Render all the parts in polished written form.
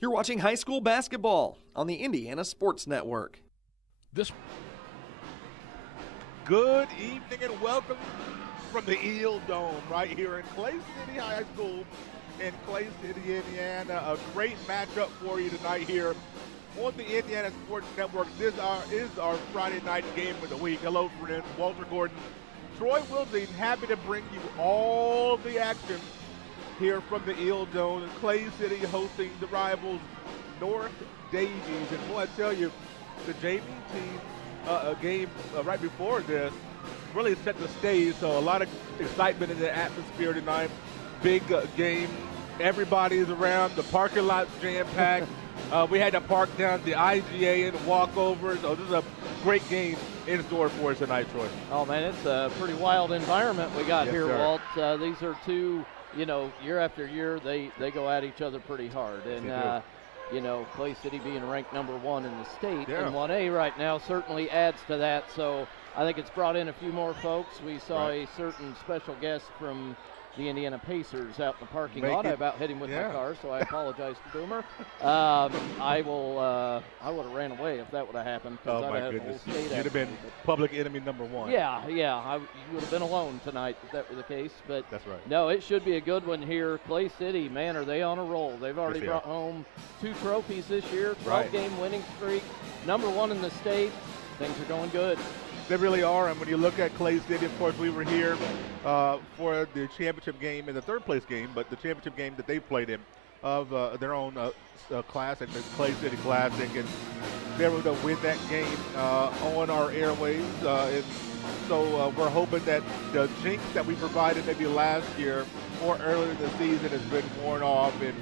You're watching high school basketball on the Indiana Sports Network. Good evening and welcome from the Eel Dome right here in Clay City High School in Clay City, Indiana. A great matchup for you tonight here on the Indiana Sports Network. This is our Friday night game of the week. Hello, friends. Walter Gordon, Troy Wilson, happy to bring you all the action here from the Eel Dome in Clay City, hosting the rivals North Daviess. And boy, I tell you, the JV team game right before this really set the stage, so a lot of excitement in the atmosphere tonight. Big game. Everybody's around. The parking lot's jam-packed. We had to park down the IGA and walk over. So this is a great game in store for us tonight, Troy. Oh, man, it's a pretty wild environment we got here, sir. Walt. These are two, year after year, they go at each other pretty hard. And, Clay City being ranked number 1 in the state in 1A right now certainly adds to that. So I think it's brought in a few more folks. We saw a certain special guest from the Indiana Pacers out in the parking lot. I about hit him with my car, so I apologize to Boomer. I would have ran away if that would have happened. Oh, my goodness. You'd have been public enemy number 1. Yeah. You would have been alone tonight if that were the case. But that's right. No, it should be a good one here. Clay City, man, are they on a roll? They've already brought home 2 trophies this year, 12-game winning streak, number 1 in the state. Things are going good. They really are, and when you look at Clay City, of course, we were here for the championship game and the third-place game, but the championship game that they played in of their own classic, the Clay City Classic, and they were able to win that game on our airways. And so we're hoping that the jinx that we provided maybe last year or earlier in the season has been worn off, and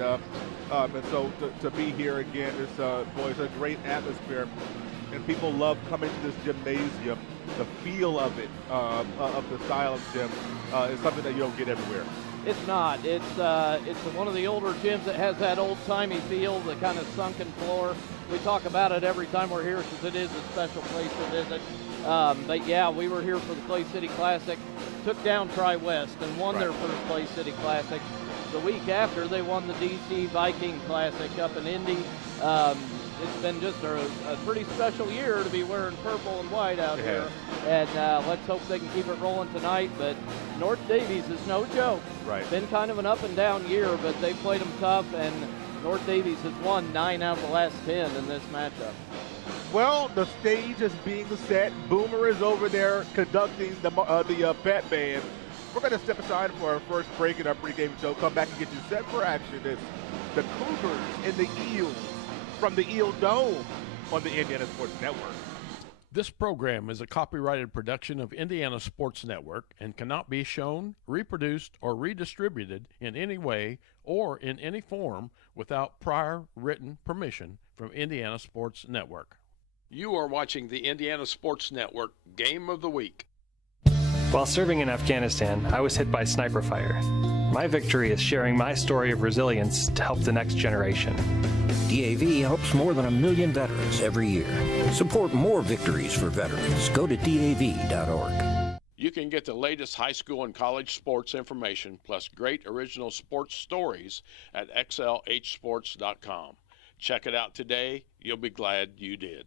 so to be here again is it's a great atmosphere. And people love coming to this gymnasium. The feel of it, of the style of gym, is something that you don't get everywhere. It's not. It's one of the older gyms that has that old-timey feel, the kind of sunken floor. We talk about it every time we're here because it is a special place to visit. But yeah, we were here for the Clay City Classic, took down Tri-West and won their first Clay City Classic. The week after, they won the DC Viking Classic up in Indy. It's been just a pretty special year to be wearing purple and white out here. And let's hope they can keep it rolling tonight. But North Daviess is no joke. Right. Been kind of an up-and-down year, but they've played them tough, and North Daviess has won 9 out of the last 10 in this matchup. Well, the stage is being set. Boomer is over there conducting the Bat Band. We're going to step aside for our first break in our pregame show. Come back and get you set for action. It's the Cougars and the Eels from the Eel Dome on the Indiana Sports Network. This program is a copyrighted production of Indiana Sports Network and cannot be shown, reproduced, or redistributed in any way or in any form without prior written permission from Indiana Sports Network. You are watching the Indiana Sports Network Game of the Week. While serving in Afghanistan, I was hit by sniper fire. My victory is sharing my story of resilience to help the next generation. DAV helps more than 1 million veterans every year. Support more victories for veterans. Go to DAV.org. You can get the latest high school and college sports information plus great original sports stories at xlhsports.com. Check it out today. You'll be glad you did.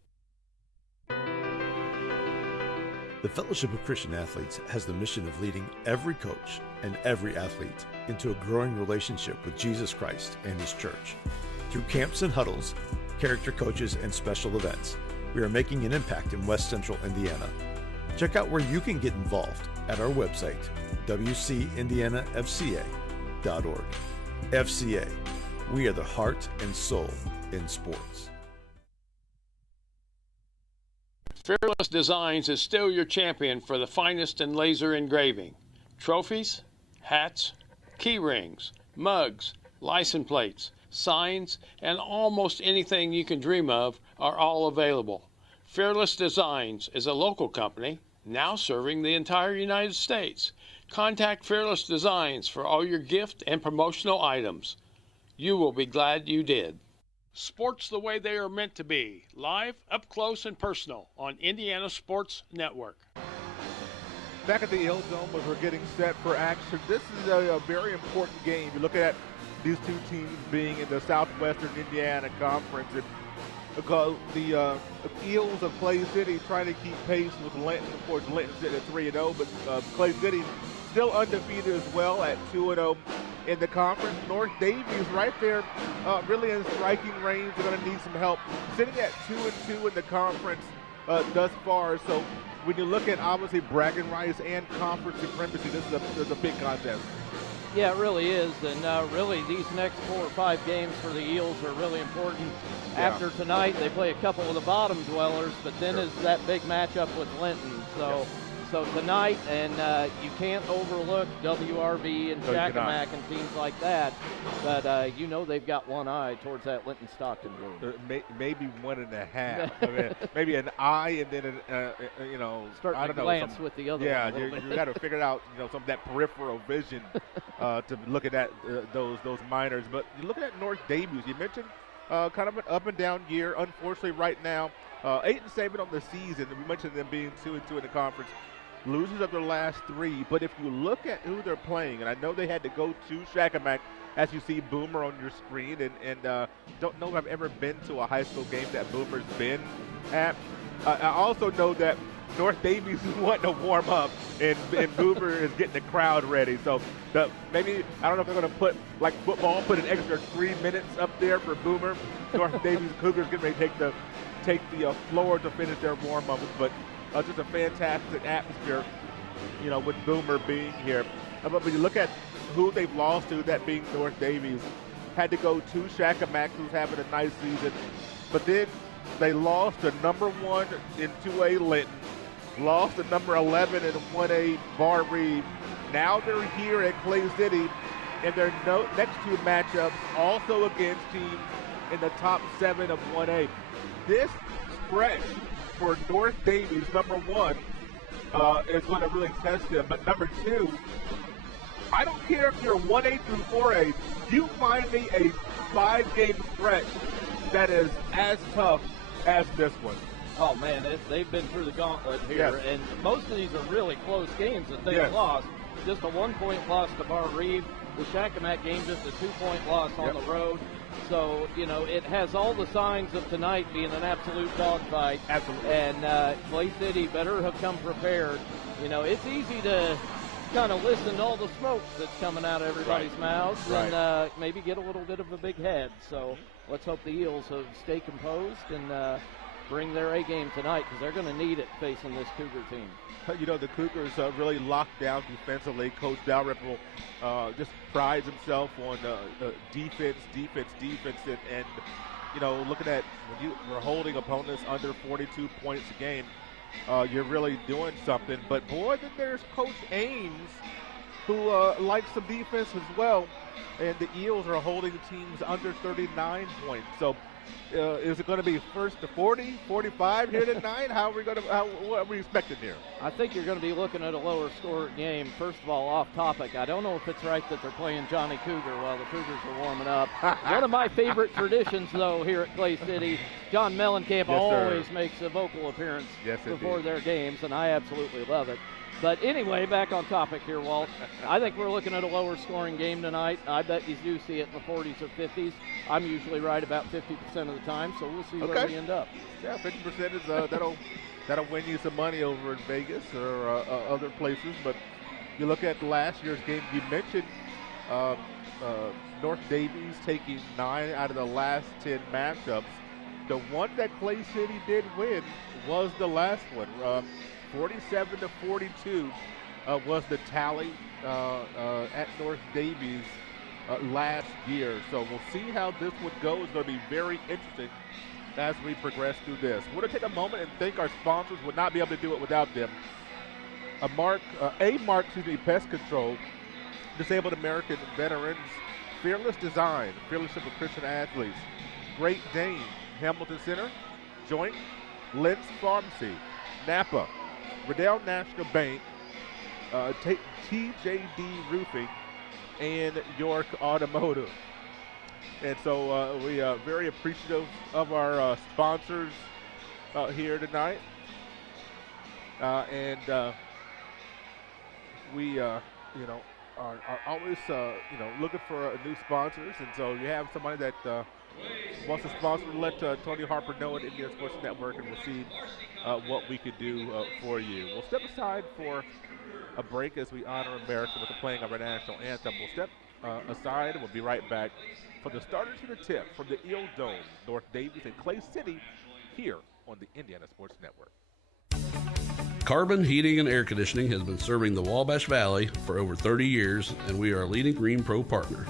The Fellowship of Christian Athletes has the mission of leading every coach and every athlete into a growing relationship with Jesus Christ and His church. Through camps and huddles, character coaches, and special events, we are making an impact in West Central Indiana. Check out where you can get involved at our website, wcindianafca.org. FCA, we are the heart and soul in sports. Fearless Designs is still your champion for the finest in laser engraving. Trophies, hats, key rings, mugs, license plates, signs, and almost anything you can dream of are all available. Fearless Designs is a local company now serving the entire United States. Contact Fearless Designs for all your gift and promotional items. You will be glad you did. Sports the way they are meant to be, live, up close, and personal on Indiana Sports Network. Back at the Eel Dome as we're getting set for action. This is a very important game. You look at these two teams being in the Southwestern Indiana Conference. And because the Eels of Clay City trying to keep pace with Linton. Of course, Linton's sitting at 3-0, but Clay City still undefeated as well at 2-0 in the conference. North Daviess right there, really in striking range. They're going to need some help. Sitting at 2-2 in the conference thus far. So when you look at obviously bragging rights and conference supremacy, this is a big contest. Yeah, it really is, and really these next 4 or 5 games for the Eels are really important. Yeah. After tonight, they play a couple of the bottom dwellers, but then is that big matchup with Linton. So, so tonight, and you can't overlook WRV and Shakamak and teams like that. But you know they've got one eye towards that Linton Stockton game. Maybe 1.5. I mean, maybe an eye, and then start I don't know, glance with the other. Yeah, you got to figure out some of that peripheral vision to look at that those minors. But you look at North Daviess. You mentioned kind of an up and down year. Unfortunately, right now, 8-7 on the season. We mentioned them being 2-2 in the conference. Losers of their last 3. But if you look at who they're playing, and I know they had to go to Shakamak, as you see Boomer on your screen, and don't know if I've ever been to a high school game that Boomer's been at. I also know that North Daviess is wanting to warm up, and Boomer is getting the crowd ready. So maybe, I don't know if they're going to put, like football, put an extra 3 minutes up there for Boomer. North Daviess Cougars getting ready to take the floor to finish their warm-up. But just a fantastic atmosphere, with Boomer being here. But when you look at who they've lost to, that being North Daviess, had to go to Shakamak, who's having a nice season. But then they lost to number 1 in 2A Linton, lost to number 11 in 1A Bar Reeve. Now they're here at Clay City, and their next 2 matchups also against teams in the top 7 of 1A. This stretch for North Daviess, number 1, is going to really test them. But number 2, I don't care if you're 1A through 4A, you find me a 5-game stretch that is as tough as this one. Oh, man, they've been through the gauntlet here, Yes. and most of these are really close games that they've Yes. lost. Just a 1-point loss to Bar Reeve. The Shakamak game, just a 2-point loss on the road. So, it has all the signs of tonight being an absolute dogfight. Absolutely. And Clay City better have come prepared. It's easy to kind of listen to all the smoke that's coming out of everybody's mouths and maybe get a little bit of a big head. So let's hope the Eels have stay composed and bring their A game tonight, because they're going to need it facing this Cougar team. The Cougars really locked down defensively. Coach Dalrymple just prides himself on defense, and looking at when you're holding opponents under 42 points a game, you're really doing something. But boy, then there's Coach Ames, who likes some defense as well, and the Eels are holding teams under 39 points. So is it going to be first to 40, 45 here tonight? What are we expecting here? I think you're going to be looking at a lower score game. First of all, off topic, I don't know if it's right that they're playing Johnny Cougar while the Cougars are warming up. One of my favorite traditions, though, here at Clay City, John Mellencamp always makes a vocal appearance before their games, and I absolutely love it. But anyway, back on topic here, Walt. I think we're looking at a lower scoring game tonight. I bet you do see it in the 40s or 50s. I'm usually right about 50% of the time, so we'll see where we end up. Yeah, 50% is that'll win you some money over in Vegas or other places. But you look at last year's game. You mentioned North Daviess taking 9 out of the last 10 matchups. The one that Clay City did win was the last one. 47-42 was the tally at North Daviess last year. So we'll see how this one goes. It's going to be very interesting as we progress through this. We're going to take a moment and thank our sponsors. Would not be able to do it without them. A-Mark Pest Control, Disabled American Veterans, Fearless Design, Fellowship of Christian Athletes, Great Dane, Hamilton Center, Joint, Lentz Pharmacy, Napa, Riddell National Bank, TJD Roofing, and York Automotive. And so we are very appreciative of our sponsors here tonight. And we, are always, looking for new sponsors. And so you have somebody that wants to sponsor, let Tony Harper know at Indiana Sports Network, and we'll see what we could do for you. We'll step aside for a break as we honor America with the playing of our national anthem. We'll step aside, and we'll be right back for the starter to the tip from the Eel Dome, North Daviess and Clay City, here on the Indiana Sports Network. Carbon Heating and Air Conditioning has been serving the Wabash Valley for over 30 years, and we are a leading Green Pro partner.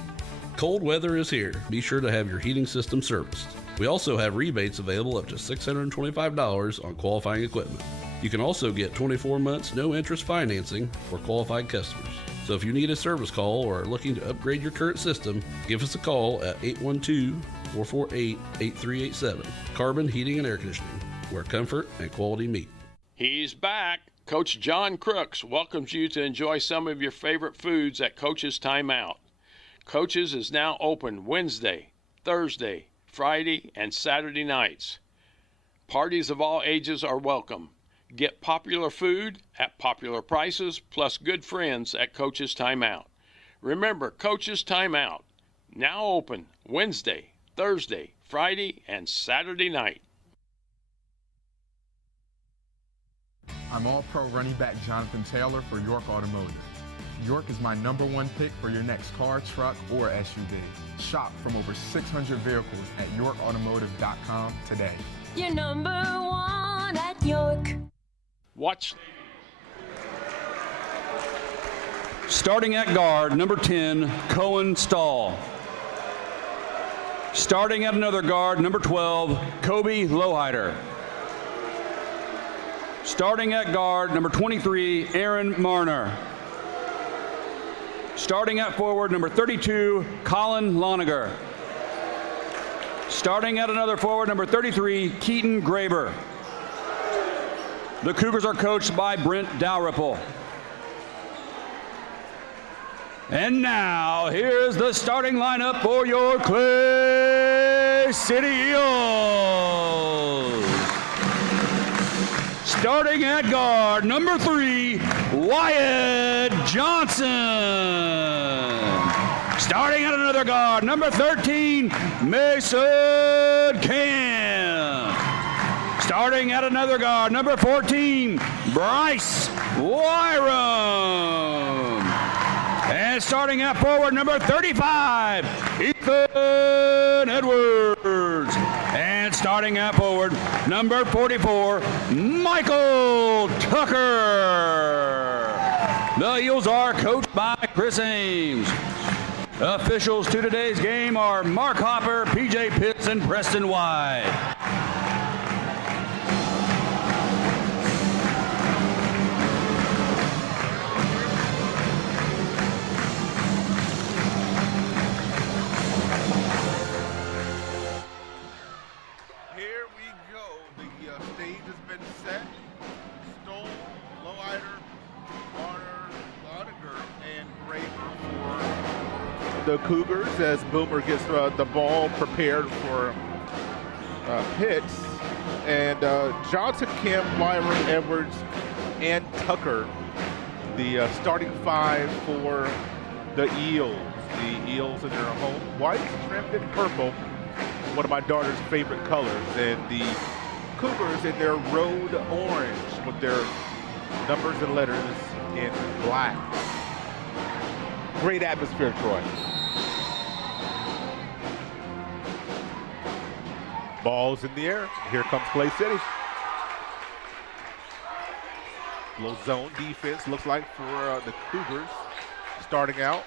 Cold weather is here. Be sure to have your heating system serviced. We also have rebates available up to $625 on qualifying equipment. You can also get 24 months no interest financing for qualified customers. So if you need a service call or are looking to upgrade your current system, give us a call at 812-448-8387. Carbon Heating and Air Conditioning, where comfort and quality meet. He's back. Coach John Crooks welcomes you to enjoy some of your favorite foods at Coach's Timeout. Coach's is now open Wednesday, Thursday, Friday, and Saturday nights. Parties of all ages are welcome. Get popular food at popular prices, plus good friends at Coach's Timeout. Remember, Coach's Timeout, now open Wednesday, Thursday, Friday, and Saturday night. I'm All-Pro running back Jonathan Taylor for York Automotive. York is my #1 pick for your next car, truck, or SUV. Shop from over 600 vehicles at YorkAutomotive.com today. You're #1 at York. Watch. Starting at guard, number 10, Cohen Stahl. Starting at another guard, number 12, Kobe Lowhider. Starting at guard, number 23, Aaron Marner. Starting at forward, number 32, Colin Loniger. Starting at another forward, number 33, Keaton Graber. The Cougars are coached by Brent Dalrymple. And now, here's the starting lineup for your Clay City Eagles. Starting at guard, number 3, Wyatt Johnson. Starting at another guard, number 13, Mason Camp. Starting at another guard, number 14, Bryce Wyram. And starting at forward, number 35, Ethan Edwards. And starting at forward, number 44, Michael Tucker. The Eagles are coached by Chris Ames. Officials to today's game are Mark Hopper, PJ Pitts, and Preston White. The Cougars as Boomer gets the ball prepared for Pitts, and Johnson, Kemp, Wyram, Edwards, and Tucker, the starting 5 for the Eels. The Eels in their home white, trimmed in purple, one of my daughter's favorite colors, and the Cougars in their road orange with their numbers and letters in black. Great atmosphere, Troy. Ball's in the air. Here comes Clay City. Little zone defense looks like for the Cougars starting out.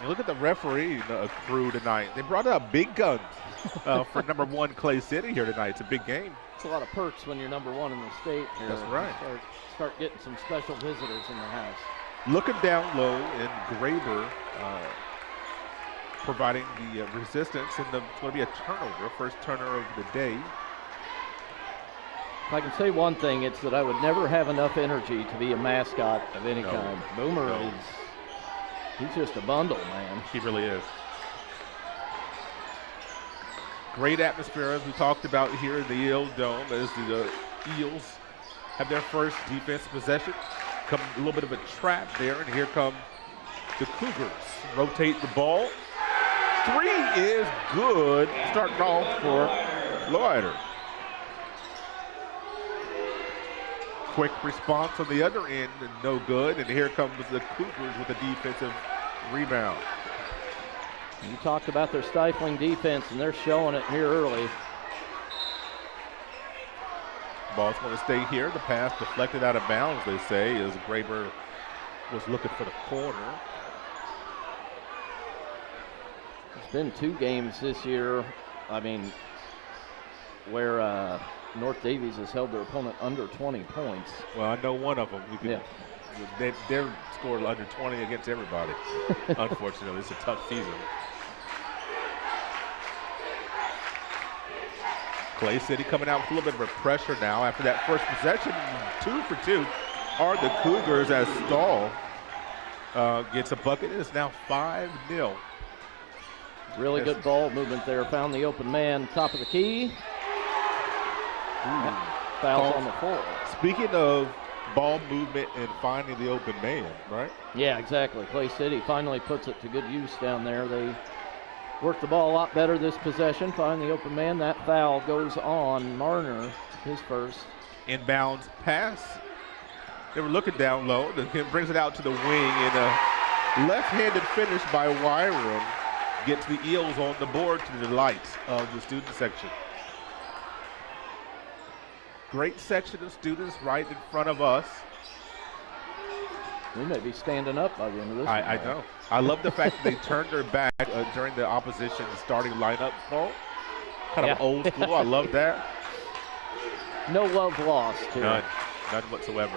And look at the referee crew tonight. They brought out big guns for #1 Clay City here tonight. It's a big game. It's a lot of perks when you're #1 in the state here. That's right. Start getting some special visitors in the house. Looking down low, and Graber providing the resistance, and it's going to be a turnover, first turnover of the day. If I can say one thing, it's that I would never have enough energy to be a mascot of any kind. Boomer he's just a bundle, man. He really is. Great atmosphere, as we talked about here in the Eel Dome, as the Eels have their first defense possession. A little bit of a trap there, and here come The Cougars rotate the ball. Three is good. Starting off for Lowrider. Quick response on the other end, and no good. And here comes the Cougars with a defensive rebound. You talked about their stifling defense, and they're showing it here early. Ball's going to stay here. The pass deflected out of bounds, they say, as Graber was looking for the corner. It's been 2 games this year, where North Daviess has held their opponent under 20 points. Well, I know one of them. They're scored under 20 against everybody. Unfortunately, it's a tough season. Clay City coming out with a little bit of a pressure now after that first possession. 2 for 2 are the Cougars as Stahl gets a bucket. It's now 5-0. Really good ball movement there. Found the open man, top of the key. Fouls on the floor. Speaking of ball movement and finding the open man, right? Yeah, exactly. Clay City finally puts it to good use down there. They work the ball a lot better this possession. Find the open man. That foul goes on Marner, his first. Inbounds pass. They were looking down low. Then brings it out to the wing, and a left-handed finish by Wyram gets the Eels on the board to the delight of the student section. Great section of students right in front of us. We may be standing up by the end of this. I know. I love the fact that they turned their back during the opposition starting lineup. Kind of old school. I love that. No love lost here. None whatsoever.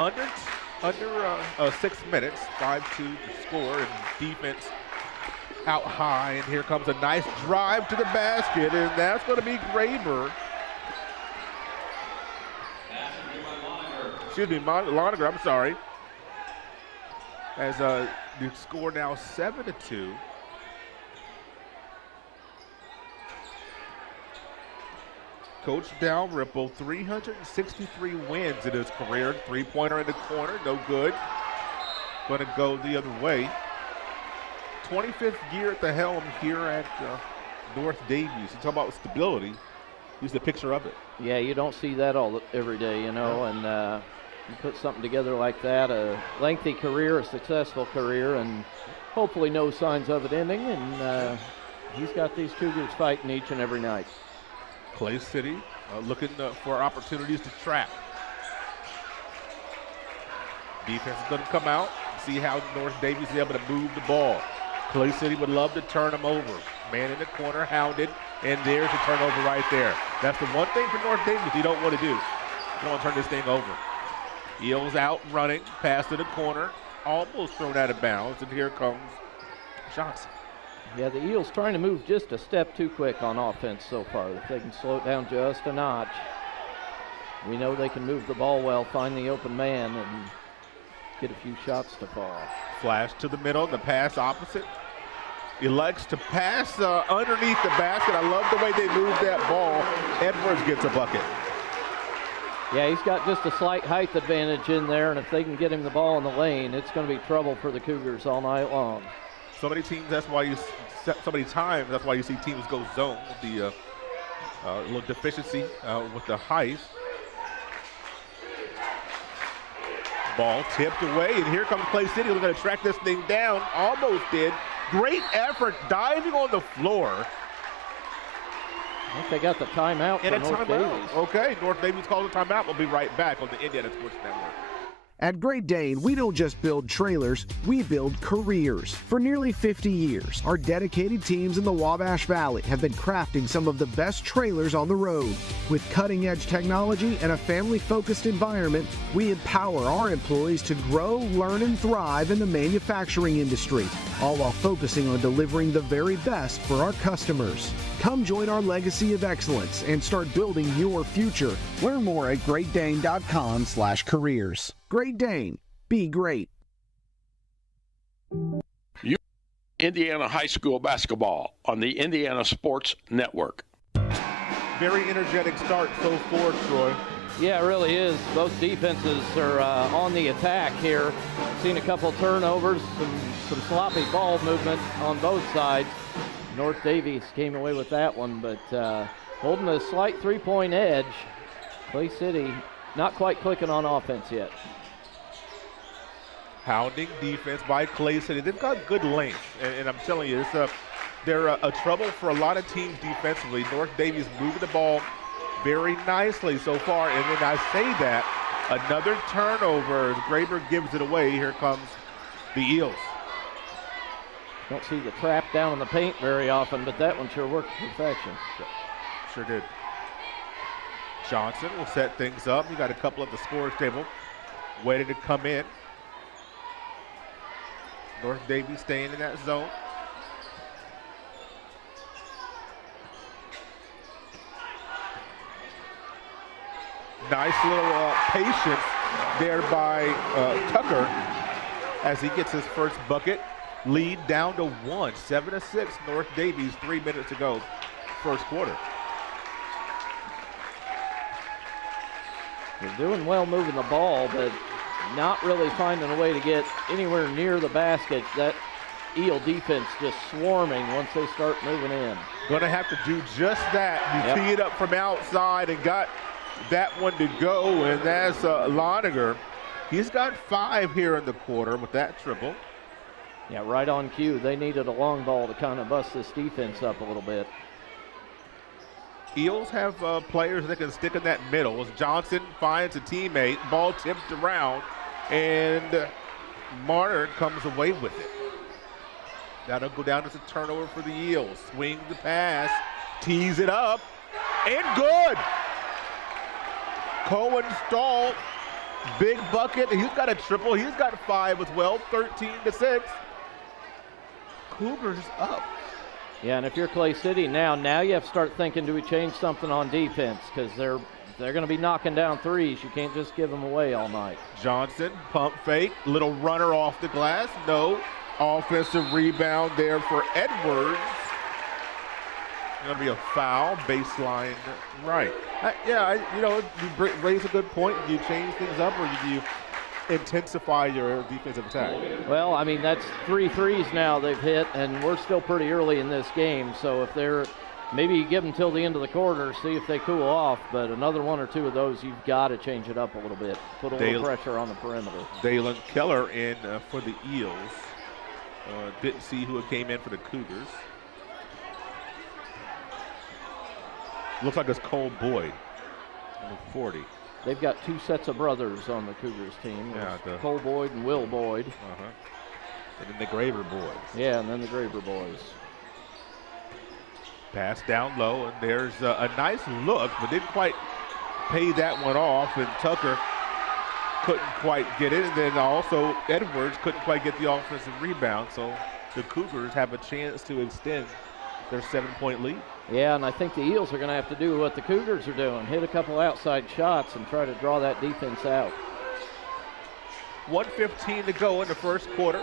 Under 6 minutes, 5-2 to score, and defense out high. And here comes a nice drive to the basket, and that's going to be Graber. Excuse me, Lonergan, I'm sorry. As the score now 7-2. Coach Dalrymple, 363 wins in his career. Three-pointer in the corner, no good. Going to go the other way. 25th year at the helm here at North Daviess. You talk about stability. Here's the picture of it. Yeah, you don't see that every day, you know, and you put something together like that, a lengthy career, a successful career, and hopefully no signs of it ending, and he's got these Cougars fighting each and every night. Clay City looking for opportunities to trap. Defense is going to come out, see how North Daviess is able to move the ball. Clay City would love to turn them over. Man in the corner, hounded, and there's a turnover right there. That's the one thing for North Daviess you don't want to do. You don't want to turn this thing over. Eels out running, pass to the corner, almost thrown out of bounds, and here comes Johnson. Yeah, the Eels trying to move just a step too quick on offense so far. If they can slow it down just a notch, we know they can move the ball well, find the open man, and get a few shots to fall. Flash to the middle, the pass opposite. Elects to pass underneath the basket. I love the way they move that ball. Edwards gets a bucket. Yeah, he's got just a slight height advantage in there, and if they can get him the ball in the lane, it's going to be trouble for the Cougars all night long. So many teams, that's why so many times, that's why you see teams go zone with the little deficiency with the height. Ball tipped away, and here comes Clay City. We're going to track this thing down. Almost did. Great effort diving on the floor. I think they got the timeout for North Daviess. Okay, North Daviess calls a timeout. We'll be right back on the Indiana Sports Network. At Great Dane, we don't just build trailers, we build careers. For nearly 50 years, our dedicated teams in the Wabash Valley have been crafting some of the best trailers on the road. With cutting-edge technology and a family-focused environment, we empower our employees to grow, learn, and thrive in the manufacturing industry, all while focusing on delivering the very best for our customers. Come join our legacy of excellence and start building your future. Learn more at greatdane.com/careers. Great Dane. Be great. Indiana High School basketball on the Indiana Sports Network. Very energetic start so far, Troy. Yeah, it really is. Both defenses are on the attack here. Seen a couple turnovers, some sloppy ball movement on both sides. North Daviess came away with that one, but holding a slight three-point edge. Clay City not quite clicking on offense yet. Pounding defense by Clay City. They've got good length, and I'm telling you, they're a trouble for a lot of teams defensively. North Daviess moving the ball very nicely so far, and then I say that, another turnover as Graber gives it away. Here comes the Eels. Don't see the trap down in the paint very often, but that one sure worked to perfection. Sure did. Johnson will set things up. You got a couple at the scores table waiting to come in. North Daviess staying in that zone. Nice little patience there by Tucker as he gets his first bucket. Lead down to 1, 7-6. North Daviess, 3 minutes to go, first quarter. They're doing well moving the ball, but not really finding a way to get anywhere near the basket. That Eel defense just swarming once they start moving in. Going to have to do just that. You tee it up from outside and got that one to go, and that's Loniger. He's got 5 here in the quarter with that triple. Yeah, right on cue. They needed a long ball to kind of bust this defense up a little bit. Eels have players that can stick in that middle. As Johnson finds a teammate, ball tipped around, and Marner comes away with it. That'll go down as a turnover for the Eels. Swing the pass, tees it up, and good. Cohen Stahl, big bucket. He's got a triple. He's got 5 as well, 13-6. Cougars up. Yeah, and if you're Clay City now you have to start thinking, do we change something on defense? Because they're going to be knocking down threes. You can't just give them away all night. Johnson, pump fake, little runner off the glass. No. Offensive rebound there for Edwards. Going to be a foul, baseline right. You raise a good point. Do you change things up, or do you intensify your defensive attack? Well, I mean, that's 3 threes now they've hit, and we're still pretty early in this game. So if they're, maybe you give them till the end of the quarter, see if they cool off. But another 1 or 2 of those, you've got to change it up a little bit. Put a little pressure on the perimeter. Dalen Keller in for the Eels. Didn't see who came in for the Cougars. Looks like it's Cole Boyd, number 40. They've got 2 sets of brothers on the Cougars team. Yeah, Cole Boyd and Will Boyd. And then the Graber boys. Yeah, and then the Graber boys. Pass down low, and there's a nice look, but didn't quite pay that one off, and Tucker couldn't quite get it, and then also Edwards couldn't quite get the offensive rebound, so the Cougars have a chance to extend their 7-point lead. Yeah, and I think the Eels are going to have to do what the Cougars are doing, hit a couple outside shots and try to draw that defense out. 1:15 to go in the first quarter.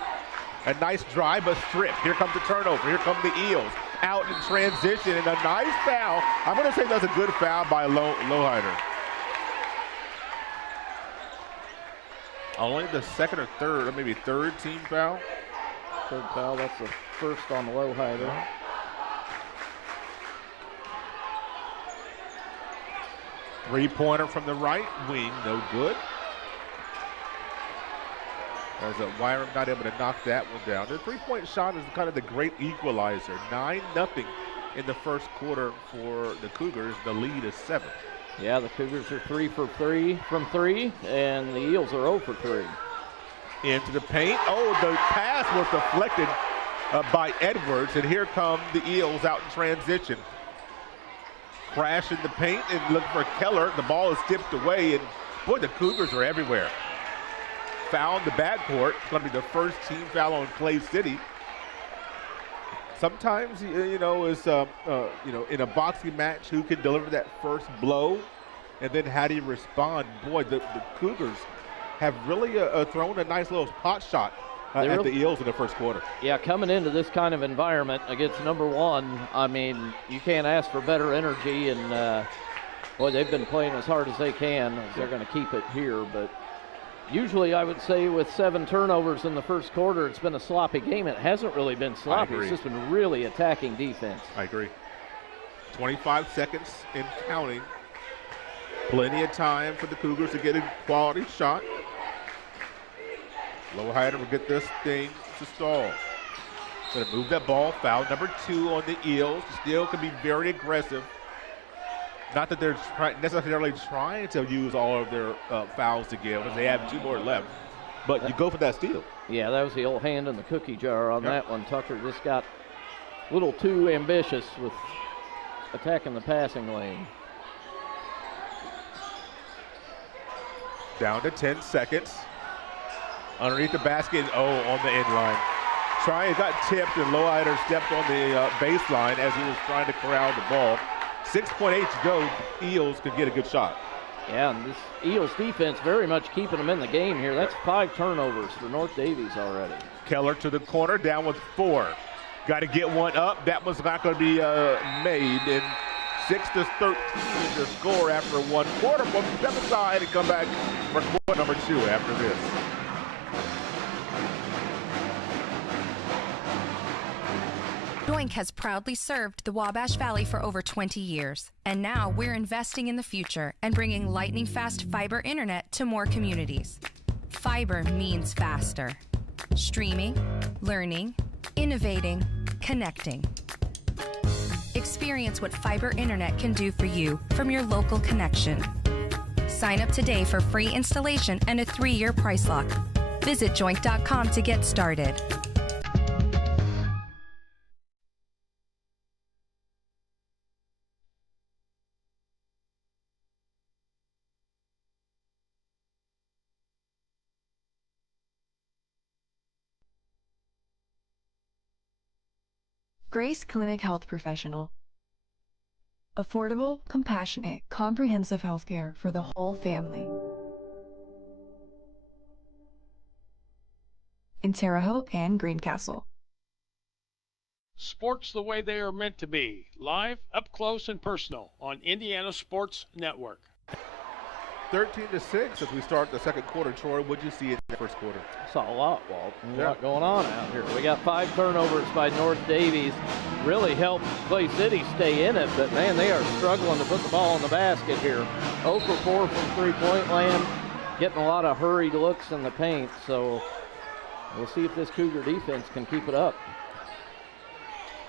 A nice drive, a strip. Here comes the turnover. Here come the Eels. Out in transition, and a nice foul. I'm going to say that's a good foul by Lowhider. Only the second or third, or maybe third team foul. Third foul, that's the first on Lowhider. Three-pointer from the right wing, no good. As Wyram not able to knock that one down. The three-point shot is kind of the great equalizer. 9-0 in the first quarter for the Cougars. The lead is 7. Yeah, the Cougars are 3 for 3 from 3, and the Eels are 0 for 3. Into the paint. Oh, the pass was deflected by Edwards, and here come the Eels out in transition. Crash in the paint and look for Keller. The ball is tipped away, and boy, the Cougars are everywhere. Foul in the backcourt. It's going to be the first team foul on Clay City. Sometimes, it's in a boxing match, who can deliver that first blow, and then how do you respond? Boy, the Cougars have really thrown a nice little pot shot at the Eels in the first quarter. Yeah, coming into this kind of environment against number 1, I mean, you can't ask for better energy, and Boy, they've been playing as hard as they can. They're going to keep it here, but usually I would say with 7 turnovers in the first quarter, it's been a sloppy game. It hasn't really been sloppy. It's just been really attacking defense. I agree. 25 seconds and counting. Plenty of time for the Cougars to get a quality shot. Lowrider will get this thing to stall. Going to move that ball. Foul number 2 on the Eels. Still can be very aggressive. Not that they're necessarily trying to use all of their fouls to give, as they have 2 more left. But you go for that steal. Yeah, that was the old hand in the cookie jar on that one. Tucker just got a little too ambitious with attacking the passing lane. Down to 10 seconds. Underneath the basket, on the end line. It got tipped, and Lowrider stepped on the baseline as he was trying to corral the ball. 6.8 to go. The Eels could get a good shot. Yeah, and this Eels defense very much keeping them in the game here. That's 5 turnovers for North Daviess already. Keller to the corner, down with 4. Got to get one up. That was not going to be made. And 6-13 to score after 1 quarter. We'll step aside and come back for quarter number 2 after this. Doink has proudly served the Wabash Valley for over 20 years. And now we're investing in the future and bringing lightning-fast fiber internet to more communities. Fiber means faster. Streaming, learning, innovating, connecting. Experience what fiber internet can do for you from your local connection. Sign up today for free installation and a 3-year price lock. Visit joink.com to get started. Grace Clinic Health Professional. Affordable, compassionate, comprehensive healthcare for the whole family. In Terre Haute and Greencastle. Sports the way they are meant to be. Live, up close, and personal on Indiana Sports Network. 13-6 as we start the second quarter. Troy, what did you see in the first quarter? Saw a lot, Walt. A lot going on out here. We got 5 turnovers by North Daviess. Really helped Clay City stay in it, but man, they are struggling to put the ball in the basket here. 0 for 4 from three-point land, getting a lot of hurried looks in the paint, so we'll see if this Cougar defense can keep it up.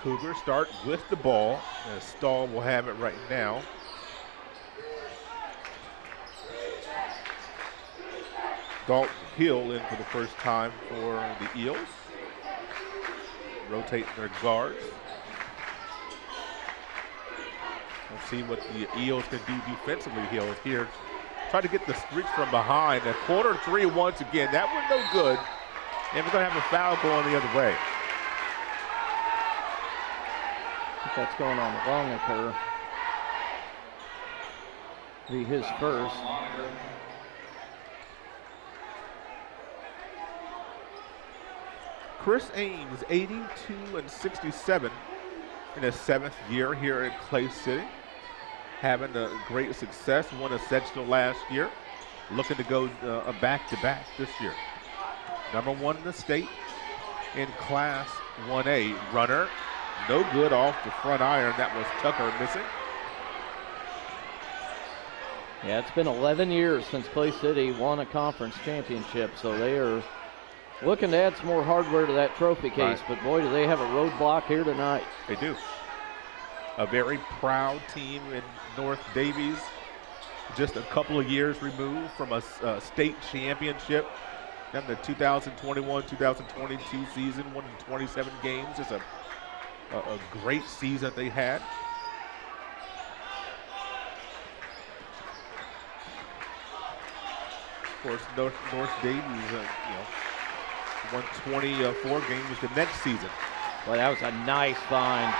Cougars start with the ball, and Stahl will have it right now. Dalton Hill in for the first time for the Eels. Rotating their guards. We'll see what the Eels can do defensively. Hill is here. Try to get the streak from behind. A quarter 3 once again. That was no good. And we're going to have a foul going the other way. I think that's going on the wrong occur. Be his first. Chris Ames, 82-67 in his 7th year here at Clay City. Having a great success, won a sectional last year. Looking to go a back-to-back this year. Number 1 in the state in Class 1A. Runner, no good off the front iron. That was Tucker missing. Yeah, it's been 11 years since Clay City won a conference championship, so they are looking to add some more hardware to that trophy case, but boy, do they have a roadblock here tonight. They do. A very proud team in North Daviess, just a couple of years removed from a state championship. Then the 2021-2022 season, won 27 games. It's a great season they had. Of course, North Daviess, won 24 games the next season. Well, that was a nice find.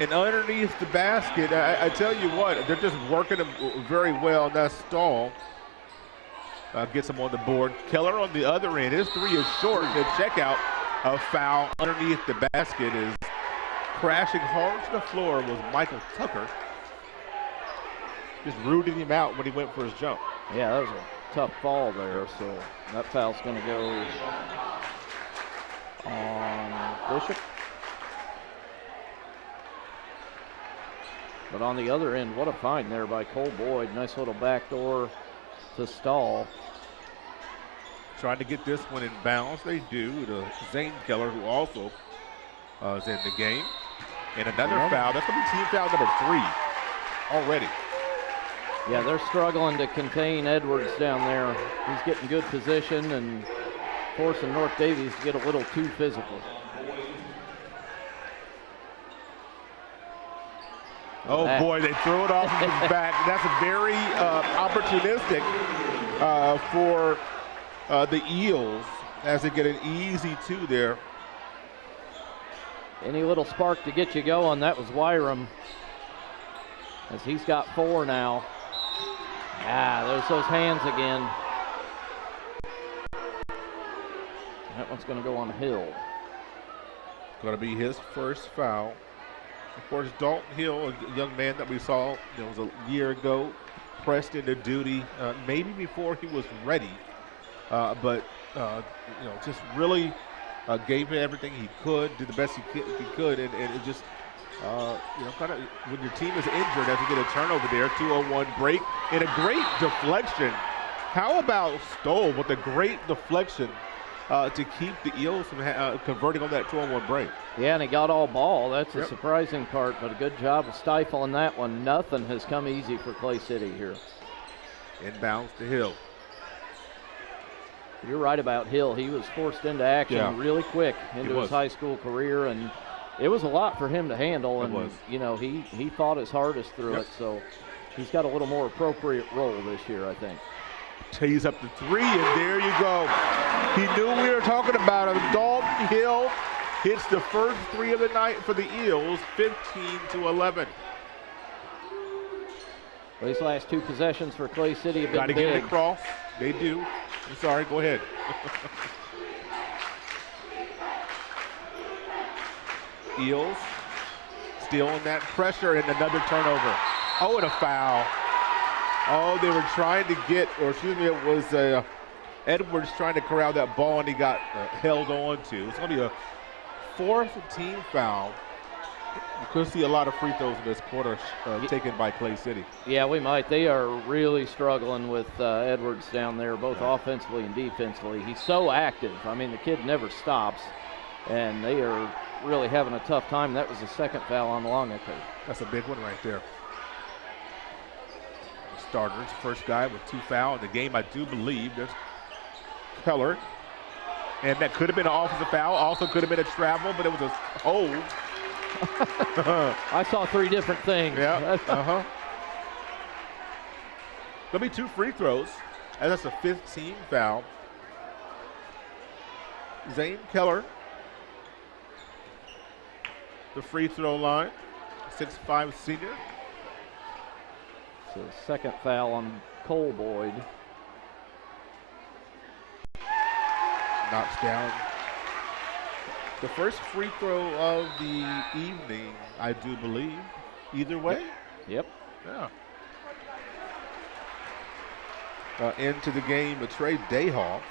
And underneath the basket, I tell you what, they're just working them very well. That's Stahl. Gets him on the board. Keller on the other end. His 3 is short. The checkout, a foul underneath the basket is crashing hard to the floor was Michael Tucker. just rooted him out when he went for his jump. Yeah, that was a tough fall there, so that foul's going to go on Bishop. But on the other end, what a find there by Cole Boyd. Nice little backdoor to Stahl. Trying to get this one in bounds. They do to Zane Keller, who also is in the game. And another foul. That's going to be team foul number 3 already. Yeah, they're struggling to contain Edwards down there. He's getting good position and forcing North Daviess to get a little too physical. Oh boy, they throw it off his back. That's very opportunistic for the Eels as they get an easy 2 there. Any little spark to get you going, that was Wyram. As he's got 4 now. There's those hands again. That one's going to go on Hill. Going to be his first foul. Of course, Dalton Hill, a young man that we saw, it was a year ago, pressed into duty, maybe before he was ready, but just really gave it everything he could, did the best he could, and it just, kind of when your team is injured, as you get a turnover there, 2-on-1 break, and a great deflection. How about Stoll with a great deflection to keep the Eels from converting on that 2-on-1 break? Yeah, and he got all ball. That's the surprising part, but a good job of stifling that one. Nothing has come easy for Clay City here. Inbounds to Hill. You're right about Hill. He was forced into action really quick into his high school career, and it was a lot for him to handle. And he fought his hardest through it, so he's got a little more appropriate role this year, I think. Tees up the 3, and there you go. He knew we were talking about him. Dalton Hill hits the first 3 of the night for the Eels, 15-11. These last 2 possessions for Clay City have been big. Got to get it across. They do. I'm sorry, go ahead. Eels still in that pressure, and another turnover. Oh, and a foul. Oh, they were trying to get, or excuse me, it was Edwards trying to corral that ball, and he got held on to. It's going to be a 4th team foul. You could see a lot of free throws in this quarter taken by Clay City. Yeah, we might. They are really struggling with Edwards down there, both offensively and defensively. He's so active. I mean, the kid never stops, and they are really having a tough time. That was the 2nd foul on Longacre. That's a big one right there. Starters, first guy with 2 fouls in the game, I do believe. There's Keller. And that could have been an offensive foul, also could have been a travel, but it was a hold. I saw 3 different things. Yeah, There'll be 2 free throws, and that's a 5th team foul. Zane Keller, the free throw line, 6'5" senior. So 2nd foul on Cole Boyd. Knocks down the first free throw of the evening, I do believe. Either way. Yep. Yeah. Into the game with Trey Dayhoff.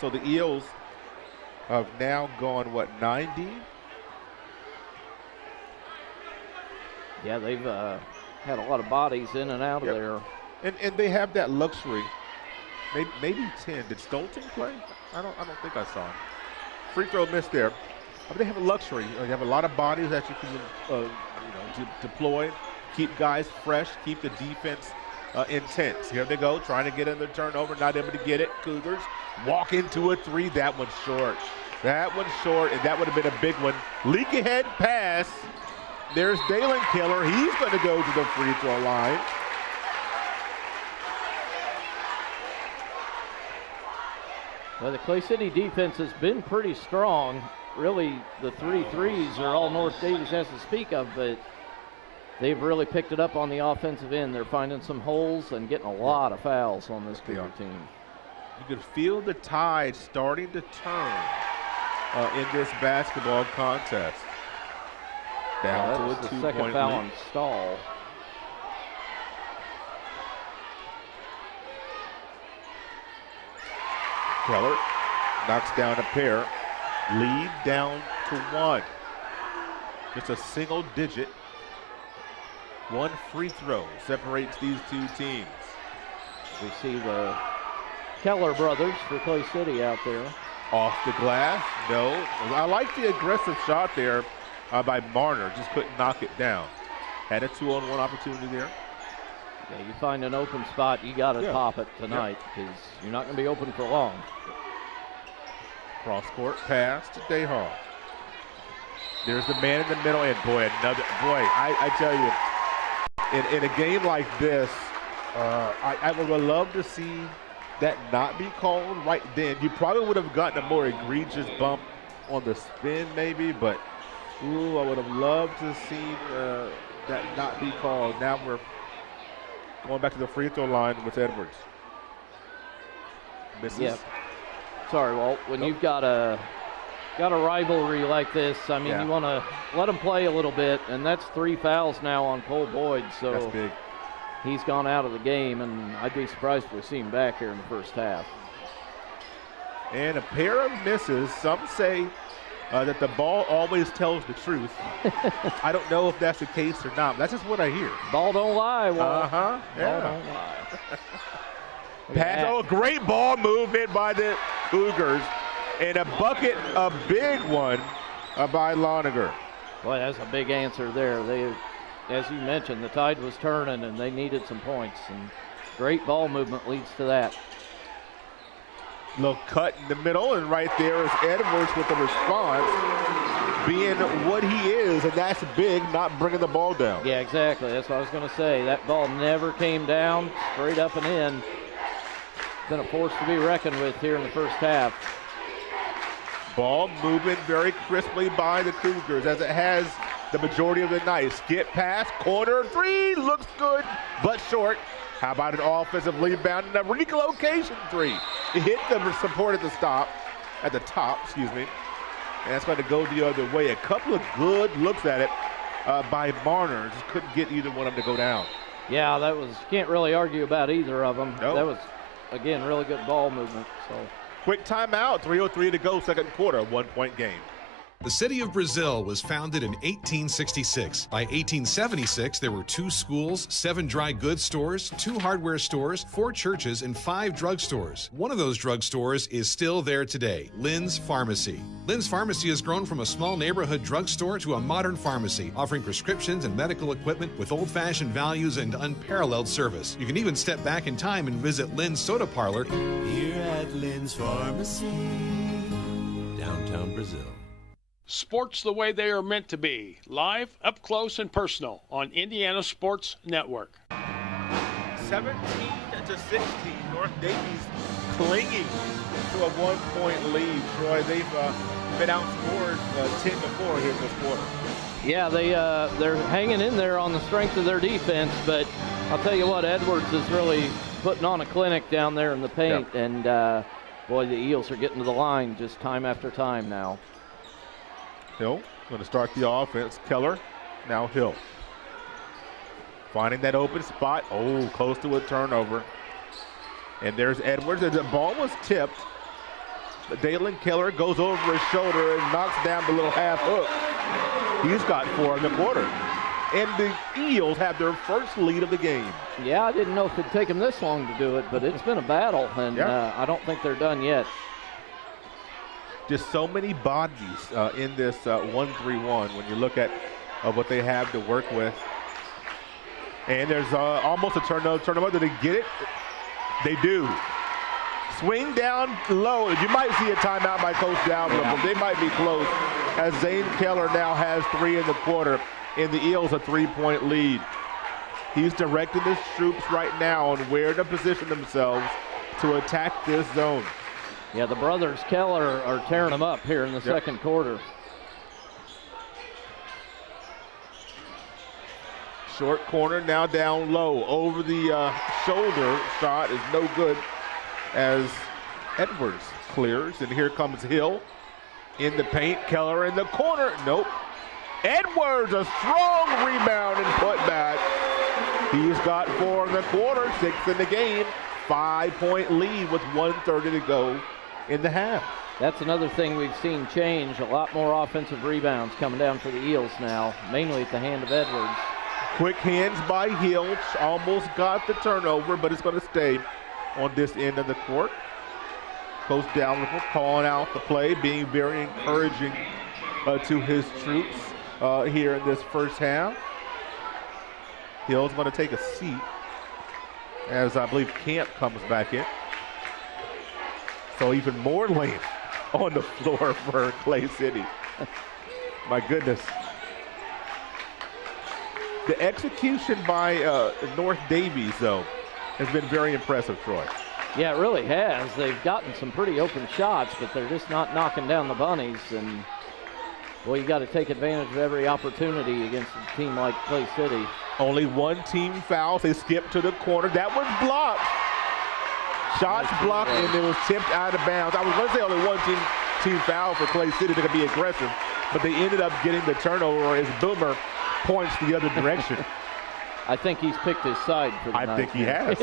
So the Eels have now gone, 90? Yeah, they've had a lot of bodies in and out of there. And they have that luxury. Maybe 10. Did Stolten play? I don't think I saw him. Free throw missed there. But they have a luxury. You have a lot of bodies that you can deploy, keep guys fresh, keep the defense intense. Here they go, trying to get in the turnover, not able to get it. Cougars walk into a 3. That one's short. That one's short, and that would have been a big one. Leak ahead pass. There's Dalen Keller. He's going to go to the free throw line. Well, the Clay City defense has been pretty strong. Really, the 3 threes are all North Daviess has to speak of, but they've really picked it up on the offensive end. They're finding some holes and getting a lot of fouls on this Cougar team. You can feel the tide starting to turn in this basketball contest. Down to a 2-point second foul on Stahl. Keller knocks down a pair. Lead down to 1. Just a single digit. One free throw separates these two teams. We see the Keller brothers for Clay City out there. Off the glass, no. I like the aggressive shot there by Marner. Just couldn't knock it down. Had a 2-on-1 opportunity there. Yeah, you find an open spot, you got to top it tonight because you're not going to be open for long. Cross-court pass to Dayhall. There's the man in the middle, and I tell you, in a game like this, I would love to see that not be called right then. You probably would have gotten a more egregious bump on the spin maybe, but I would have loved to see that not be called. Now we're going back to the free throw line with Edwards. Misses. Yeah. Sorry, Walt. When you've got a rivalry like this, I mean, you want to let them play a little bit, and that's 3 fouls now on Cole Boyd. So that's big. He's gone out of the game, and I'd be surprised if we see him back here in the first half. And a pair of misses. Some say that the ball always tells the truth. I don't know if that's the case or not. That's just what I hear. Ball don't lie, Walt. Yeah. Ball don't lie. Pass, great ball movement by the Cougars. And a bucket, a big one by Loniger. Boy, that's a big answer there. They, as you mentioned, the tide was turning and they needed some points. And great ball movement leads to that. Little cut in the middle, and right there is Edwards with the response, being what he is, and that's big, not bringing the ball down. Yeah, exactly. That's what I was going to say. That ball never came down, straight up and in. Been a force to be reckoned with here in the first half. Ball moving very crisply by the Cougars, as it has the majority of the night. Skip pass, corner three, looks good, but short. How about an offensive rebound and a relocation three? It hit the support at the top, and that's going to go the other way. A couple of good looks at it by Marner. Just couldn't get either one of them to go down. Yeah, that was, can't really argue about either of them. Nope. That was, again, really good ball movement. So quick timeout, 3:03 to go, second quarter, 1-point game. The city of Brazil was founded in 1866. By 1876, there were 2 schools, 7 dry goods stores, 2 hardware stores, 4 churches, and 5 drugstores. One of those drugstores is still there today, Lynn's Pharmacy. Lynn's Pharmacy has grown from a small neighborhood drugstore to a modern pharmacy, offering prescriptions and medical equipment with old-fashioned values and unparalleled service. You can even step back in time and visit Lynn's Soda Parlor here at Lynn's Pharmacy, downtown Brazil. Sports the way they are meant to be, live, up close, and personal on Indiana Sports Network. 17-16, North Daviess clinging to a 1-point lead. Troy, they've been outscored 10-4 here in this quarter. yeah, they're hanging in there on the strength of their defense, but I'll tell you what, Edwards is really putting on a clinic down there in the paint, and boy, the Eels are getting to the line just time after time now. Hill going to start the offense. Keller, now Hill. Finding that open spot. Oh, close to a turnover. And there's Edwards. The ball was tipped. Dalen Keller goes over his shoulder and knocks down the little half hook. He's got 4 in the quarter. And the Eels have their first lead of the game. Yeah, I didn't know if it'd take them this long to do it, but it's been a battle, and I don't think they're done yet. Just so many bodies in this 1-3-1 when you look at what they have to work with. And there's almost a turnover. Do they get it? They do. Swing down low. You might see a timeout by Coach Dalvin, but they might be close, as Zane Keller now has 3 in the quarter, and the Eels a 3-point lead. He's directing his troops right now on where to position themselves to attack this zone. Yeah, the brothers Keller are tearing them up here in the second quarter. Short corner now down low. Over the shoulder shot is no good as Edwards clears. And here comes Hill in the paint. Keller in the corner. Nope. Edwards, a strong rebound and put back. He's got 4 in the quarter, 6 in the game. 5-point lead with 1:30 to go in the half. That's another thing we've seen change. A lot more offensive rebounds coming down for the Eels now, mainly at the hand of Edwards. Quick hands by Hilch. Almost got the turnover, but it's going to stay on this end of the court. Coach Dalrymple calling out the play, being very encouraging to his troops here in this first half. Hill's going to take a seat as I believe Camp comes back in. So even more length on the floor for Clay City. My goodness. The execution by North Daviess, though, has been very impressive, Troy. Yeah, it really has. They've gotten some pretty open shots, but they're just not knocking down the bunnies. And, well, you got to take advantage of every opportunity against a team like Clay City. Only one team foul. They skipped to the corner. That was blocked. Shots blocked, and it was tipped out of bounds. I was going to say only one team foul for Clay City. They could be aggressive, but they ended up getting the turnover as Boomer points the other direction. I think he's picked his side for the night. I think he has.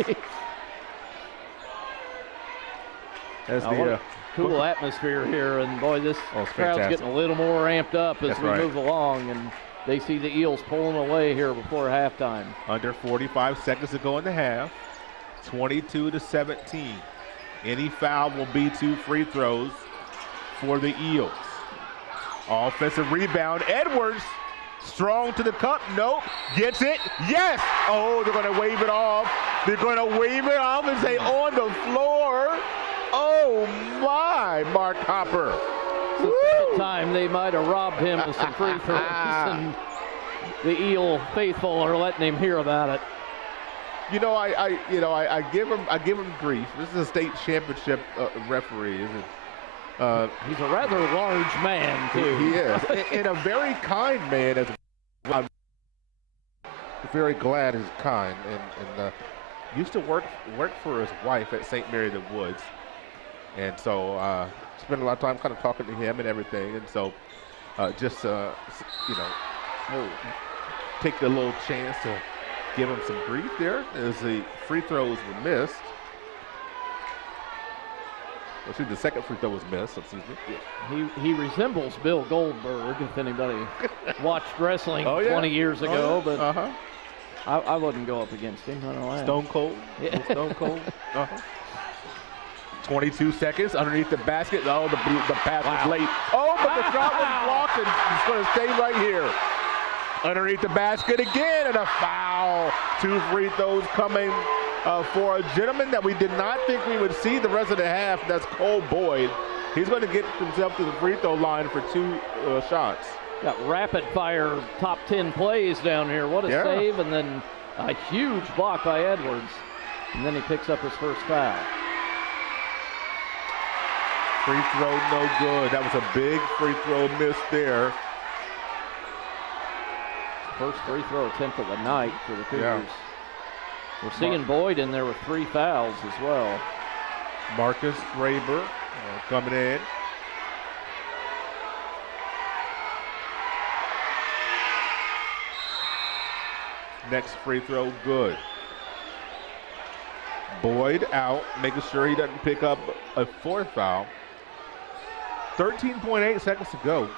That's the cool atmosphere here, and boy, this crowd's getting a little more amped up as we move along, and they see the Eels pulling away here before halftime. Under 45 seconds to go in the half. 22-17. Any foul will be 2 free throws for the Eels. Offensive rebound. Edwards, strong to the cup. Nope. Gets it. Yes. Oh, they're going to wave it off. They're going to wave it off and say on the floor. Oh, my, Mark Hopper. It's the second time they might have robbed him of some free throws, and the Eel faithful are letting him hear about it. You know, I give him grief. This is a state championship referee, isn't it? He's a rather large man, too. He is, and a very kind man as well. I'm very glad he's kind, and used to work for his wife at St. Mary the Woods, and so spent a lot of time kind of talking to him and everything, and so take the little chance to give him some grief there as the free throws were missed. Well, the second free throw was missed, excuse me. Yeah. He resembles Bill Goldberg, if anybody watched wrestling 20 years ago, but I wouldn't go up against him. I don't know. Stone Cold? Yeah. Stone Cold? 22 seconds underneath the basket. Oh, the pass was late. Oh, but the shot was blocked, and it's going to stay right here. Underneath the basket again, and a foul. 2 free throws coming for a gentleman that we did not think we would see the rest of the half. That's Cole Boyd. He's going to get himself to the free throw line for 2 shots. Got rapid fire top 10 plays down here. What a save, and then a huge block by Edwards. And then he picks up his first foul. Free throw no good. That was a big free throw miss there. First free throw attempt of the night for the Cougars. We're seeing Boyd in there with 3 fouls as well. Marcus Graber coming in. Next free throw, good. Boyd out, making sure he doesn't pick up a 4th foul. 13.8 seconds to go.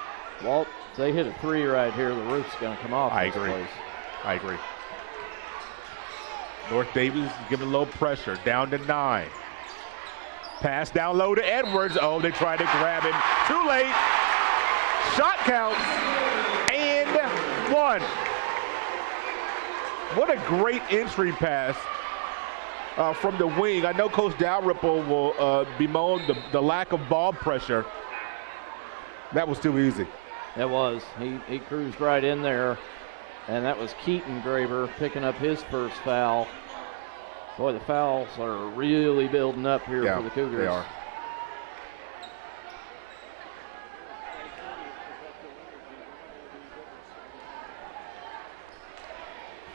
Walt, if they hit a 3 right here, the roof's going to come off. I agree. North Daviess giving a little pressure, down to 9. Pass down low to Edwards. Oh, they tried to grab him. Too late. Shot count and 1. What a great entry pass from the wing. I know Coach Dalrymple will bemoan the lack of ball pressure. That was too easy. It was. He cruised right in there, and that was Keaton Graber picking up his first foul. Boy, the fouls are really building up here for the Cougars. They are.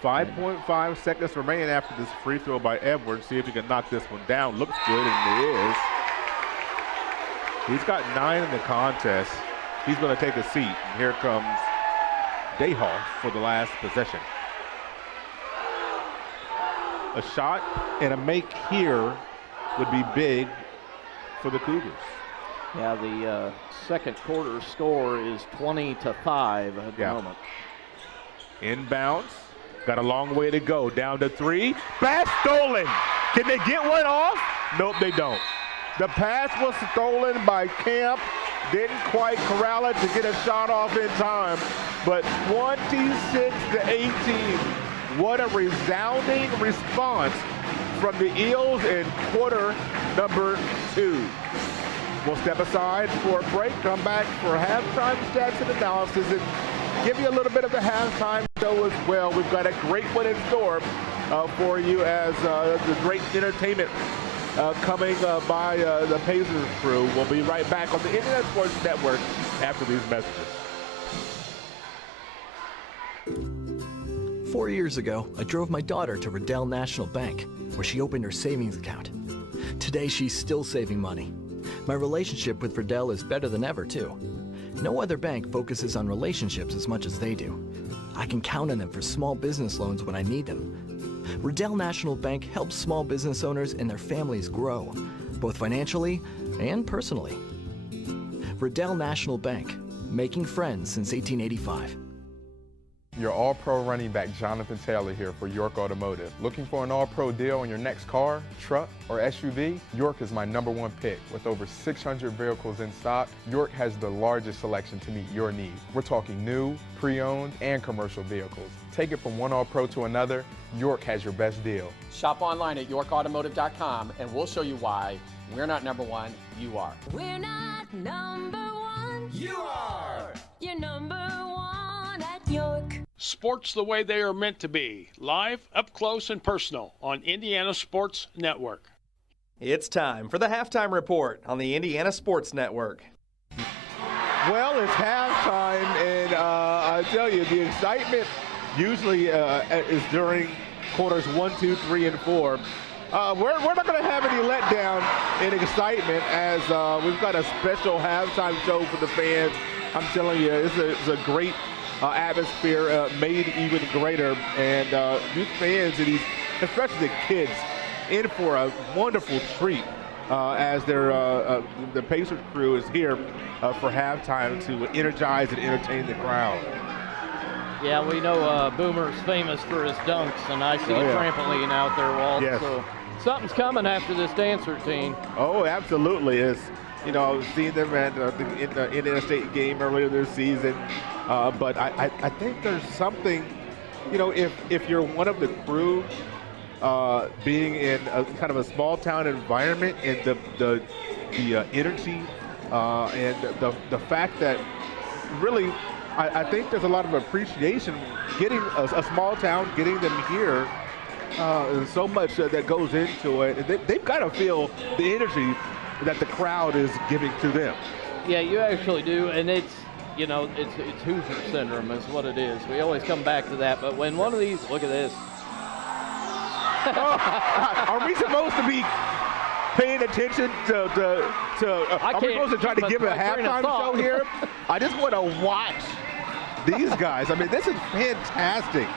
.5 seconds remaining after this free throw by Edwards. See if he can knock this one down. Looks good, and it is. He's got 9 in the contest. He's going to take a seat. And here comes Dayhoff for the last possession. A shot and a make here would be big for the Cougars. Yeah, the second quarter score is 20-5 at the moment. Inbounds. Got a long way to go. Down to 3. Pass stolen. Can they get one off? Nope, they don't. The pass was stolen by Camp. Didn't quite corral it to get a shot off in time. But 26-18. What a resounding response from the Eels in quarter number 2. We'll step aside for a break, come back for halftime stats and analysis, and give you a little bit of the halftime show as well. We've got a great one in store for you as the great entertainment coming by the Pacers crew. We'll be right back on the Indiana Sports Network after these messages. 4 years ago, I drove my daughter to Riddell National Bank, where she opened her savings account. Today, she's still saving money. My relationship with Riddell is better than ever, too. No other bank focuses on relationships as much as they do. I can count on them for small business loans when I need them. Riddell National Bank helps small business owners and their families grow, both financially and personally. Riddell National Bank, making friends since 1885. Your All-Pro running back Jonathan Taylor here for York Automotive. Looking for an All-Pro deal on your next car, truck, or SUV? York is my #1 pick. With over 600 vehicles in stock, York has the largest selection to meet your needs. We're talking new, pre-owned, and commercial vehicles. Take it from one All-Pro to another, York has your best deal. Shop online at yorkautomotive.com and we'll show you why we're not #1, you are. We're not #1. You are. You're #1 at York. Sports the way they are meant to be, live, up close, and personal on Indiana Sports Network. It's time for the halftime report on the Indiana Sports Network. Well, it's halftime, and I tell you, the excitement usually is during quarters 1, 2, 3, and 4. We're not going to have any letdown in excitement as we've got a special halftime show for the fans. I'm telling you, it's a great atmosphere made even greater, and these fans and these, especially the kids, in for a wonderful treat as the Pacers crew is here for halftime to energize and entertain the crowd. Yeah, we know Boomer's famous for his dunks, and I see a trampoline out there, Walt. Yes. So something's coming after this dance routine. Oh, absolutely. It's, you know, seeing them at in the Indiana State game earlier this season. But I think there's something, you know, if you're one of the crew, being in a kind of a small town environment, and the energy and the fact that really I think there's a lot of appreciation getting a small town, getting them here. There's so much that goes into it. They've got to feel the energy that the crowd is giving to them. Yeah, you actually do, and it's, you know, it's Hoosier syndrome is what it is. We always come back to that, but when one of these, look at this. Are we supposed to be paying attention to are we supposed to try to give a halftime show here? I just want to watch these guys. I mean, this is fantastic.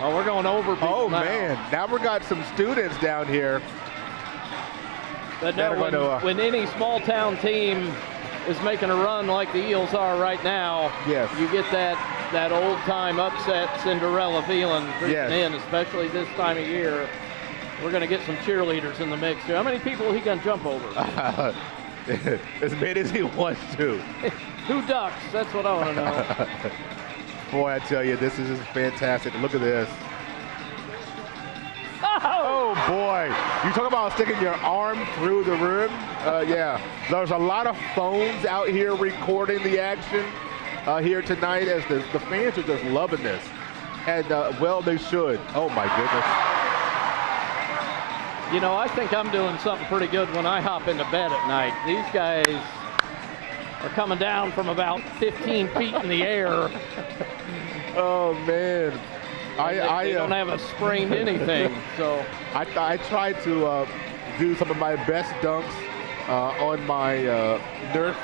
Oh, we're going over people. Oh, now. man. Now we've got some students down here. But no, when any small town team is making a run like the Eels are right now, yes, you get that old time upset Cinderella feeling creeping in, especially this time of year. We're going to get some cheerleaders in the mix too. How many people are he going to jump over? As many as he wants to. Who ducks? That's what I want to know. Boy, I tell you, this is just fantastic. Look at this. Oh, boy. You talk about sticking your arm through the room? Yeah. There's a lot of phones out here recording the action here tonight as the fans are just loving this. And, well, they should. Oh, my goodness. You know, I think I'm doing something pretty good when I hop into bed at night. These guys are coming down from about 15 feet in the air. Oh, man. They don't have a sprained anything, so. I tried to do some of my best dunks on my Nerf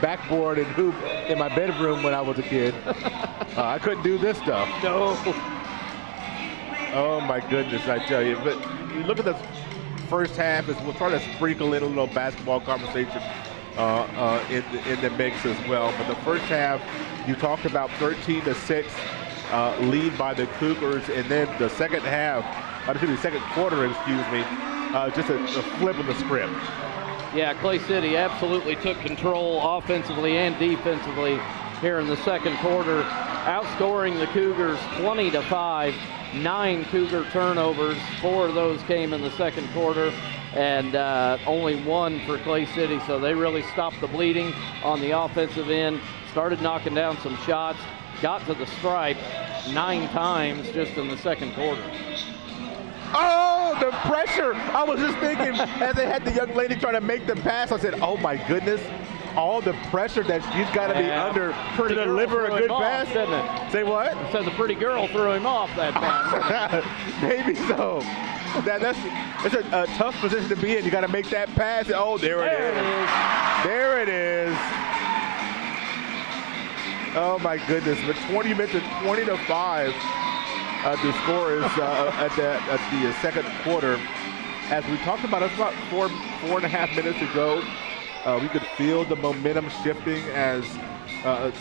backboard and hoop in my bedroom when I was a kid. I couldn't do this stuff. No. Oh, my goodness, I tell you. But you look at the first half, as we'll try to sprinkle in a little basketball conversation in the mix as well. But the first half, you talked about 13-6 lead by the Cougars, and then the second quarter, just a flip of the script. Yeah, Clay City absolutely took control offensively and defensively here in the second quarter, outscoring the Cougars 20-5. 9 Cougar turnovers, 4 of those came in the second quarter, and only 1 for Clay City. So they really stopped the bleeding on the offensive end, started knocking down some shots, got to the stripe 9 times just in the second quarter. Oh, the pressure. I was just thinking, as they had the young lady trying to make the pass, I said, oh my goodness, all the pressure that she's got to be under to deliver a good pass. Didn't it? Say what? So the pretty girl threw him off that time. Maybe so. That's a tough position to be in. You got to make that pass. Oh, there it is. There it is. Oh my goodness! But 20-5. The score is at the second quarter. As we talked about, it's about 4.5 minutes ago. We could feel the momentum shifting as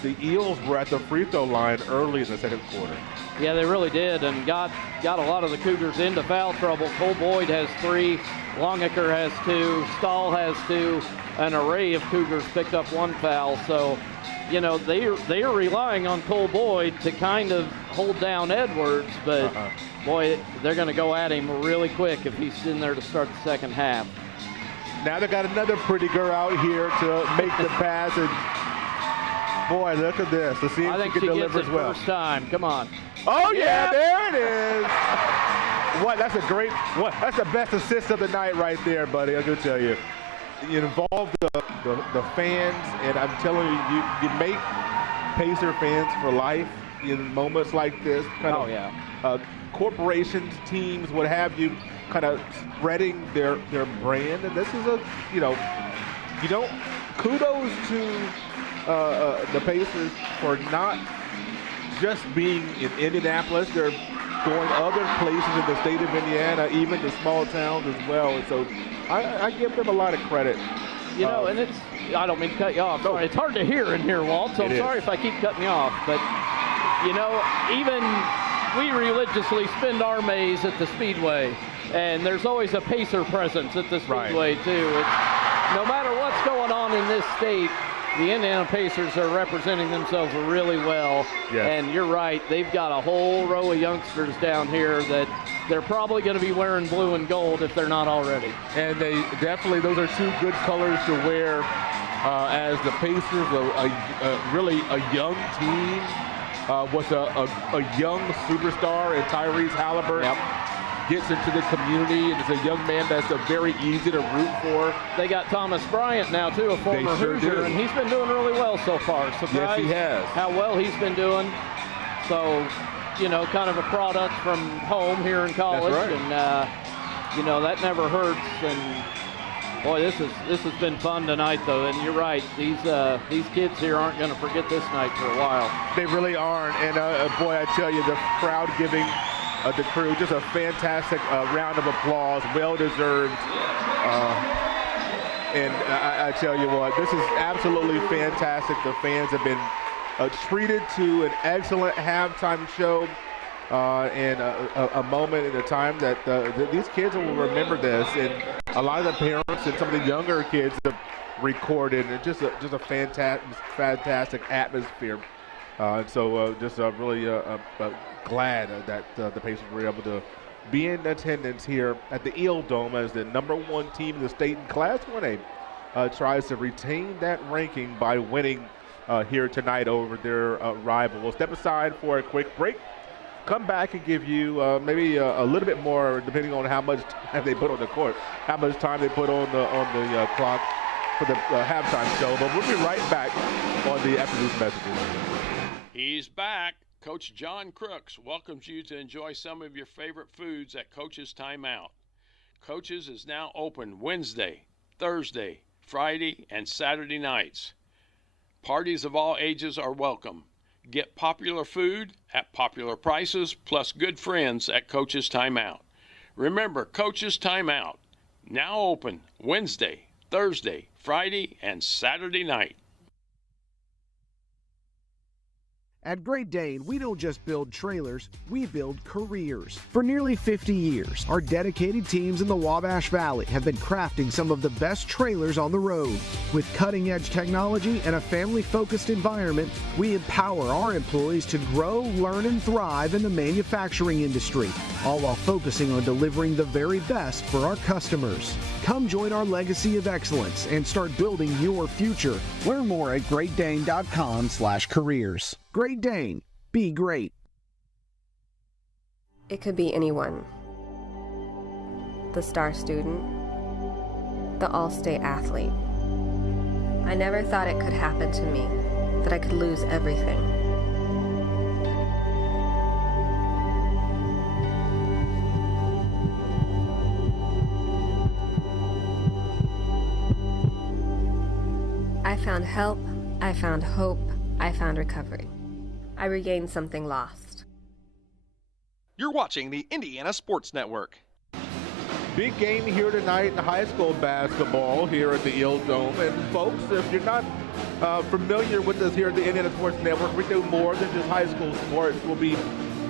the Eels were at the free throw line early in the second quarter. Yeah, they really did, and got a lot of the Cougars into foul trouble. Cole Boyd has 3, Longaker has 2, Stahl has 2. An array of Cougars picked up 1 foul. So, you know, they are relying on Cole Boyd to kind of hold down Edwards, but boy, they're going to go at him really quick if he's in there to start the second half. Now they got another pretty girl out here to make the pass, and boy, look at this. Let's see if she can deliver as well. First time, come on. Oh yeah, there it is. What? That's a great. What? That's the best assist of the night right there, buddy. I can tell you. You involve the fans, and I'm telling you, you make Pacer fans for life in moments like this. Corporations, teams, what have you, kind of spreading their brand, and this is kudos to the Pacers for not just being in Indianapolis. They're going other places in the state of Indiana, even to small towns as well. And so I give them a lot of credit. You know, and I don't mean to cut you off. Sorry, it's hard to hear in here, Walt, so I'm sorry if I keep cutting you off. But, you know, even we religiously spend our Mays at the Speedway, and there's always a Pacer presence at the Speedway, too. No matter what's going on in this state, the Indiana Pacers are representing themselves really well. Yes. And you're right, they've got a whole row of youngsters down here that they're probably going to be wearing blue and gold if they're not already. And they definitely, those are 2 good colors to wear as the Pacers, really a young team with a young superstar in Tyrese Halliburton. Yep. Gets into the community and is a young man that's very easy to root for. They got Thomas Bryant now, too, a former Hoosier, and he's been doing really well so far. Surprised yes, he has. How well he's been doing. So, you know, kind of a product from home here in college. That's right. And, you know, that never hurts. And, boy, this has been fun tonight, though. And you're right, these kids here aren't going to forget this night for a while. They really aren't. And, boy, I tell you, the crowd giving the crew just a fantastic round of applause, well-deserved. And I tell you what, this is absolutely fantastic. The fans have been treated to an excellent halftime show and a moment in a time that these kids will remember this. And a lot of the parents and some of the younger kids have recorded, and just a fantastic atmosphere. So just really glad that the Pacers were able to be in attendance here at the Eel Dome as the #1 team in the state in Class 1A tries to retain that ranking by winning here tonight over their rival. We'll step aside for a quick break. Come back and give you maybe a little bit more, depending on how much time they put on the court, how much time they put on the clock for the halftime show. But we'll be right back on the after these messages. He's back. Coach John Crooks welcomes you to enjoy some of your favorite foods at Coach's Timeout. Coach's is now open Wednesday, Thursday, Friday, and Saturday nights. Parties of all ages are welcome. Get popular food at popular prices, plus good friends at Coach's Timeout. Remember, Coach's Timeout, Now open Wednesday, Thursday, Friday, and Saturday night. At Great Dane, we don't just build trailers, we build careers. For nearly 50 years, our dedicated teams in the Wabash Valley have been crafting some of the best trailers on the road. With cutting-edge technology and a family-focused environment, we empower our employees to grow, learn, and thrive in the manufacturing industry, all while focusing on delivering the very best for our customers. Come join our legacy of excellence and start building your future. Learn more at greatdane.com/careers. Great Dane. Be great. It could be anyone. The star student, the all-state athlete. I never thought it could happen to me, that I could lose everything. I found help, I found hope, I found recovery. I regained something lost. You're watching the Indiana Sports Network. Big game here tonight in high school basketball here at the Eel Dome. And folks, if you're not familiar with us here at the Indiana Sports Network, we do more than just high school sports. We'll be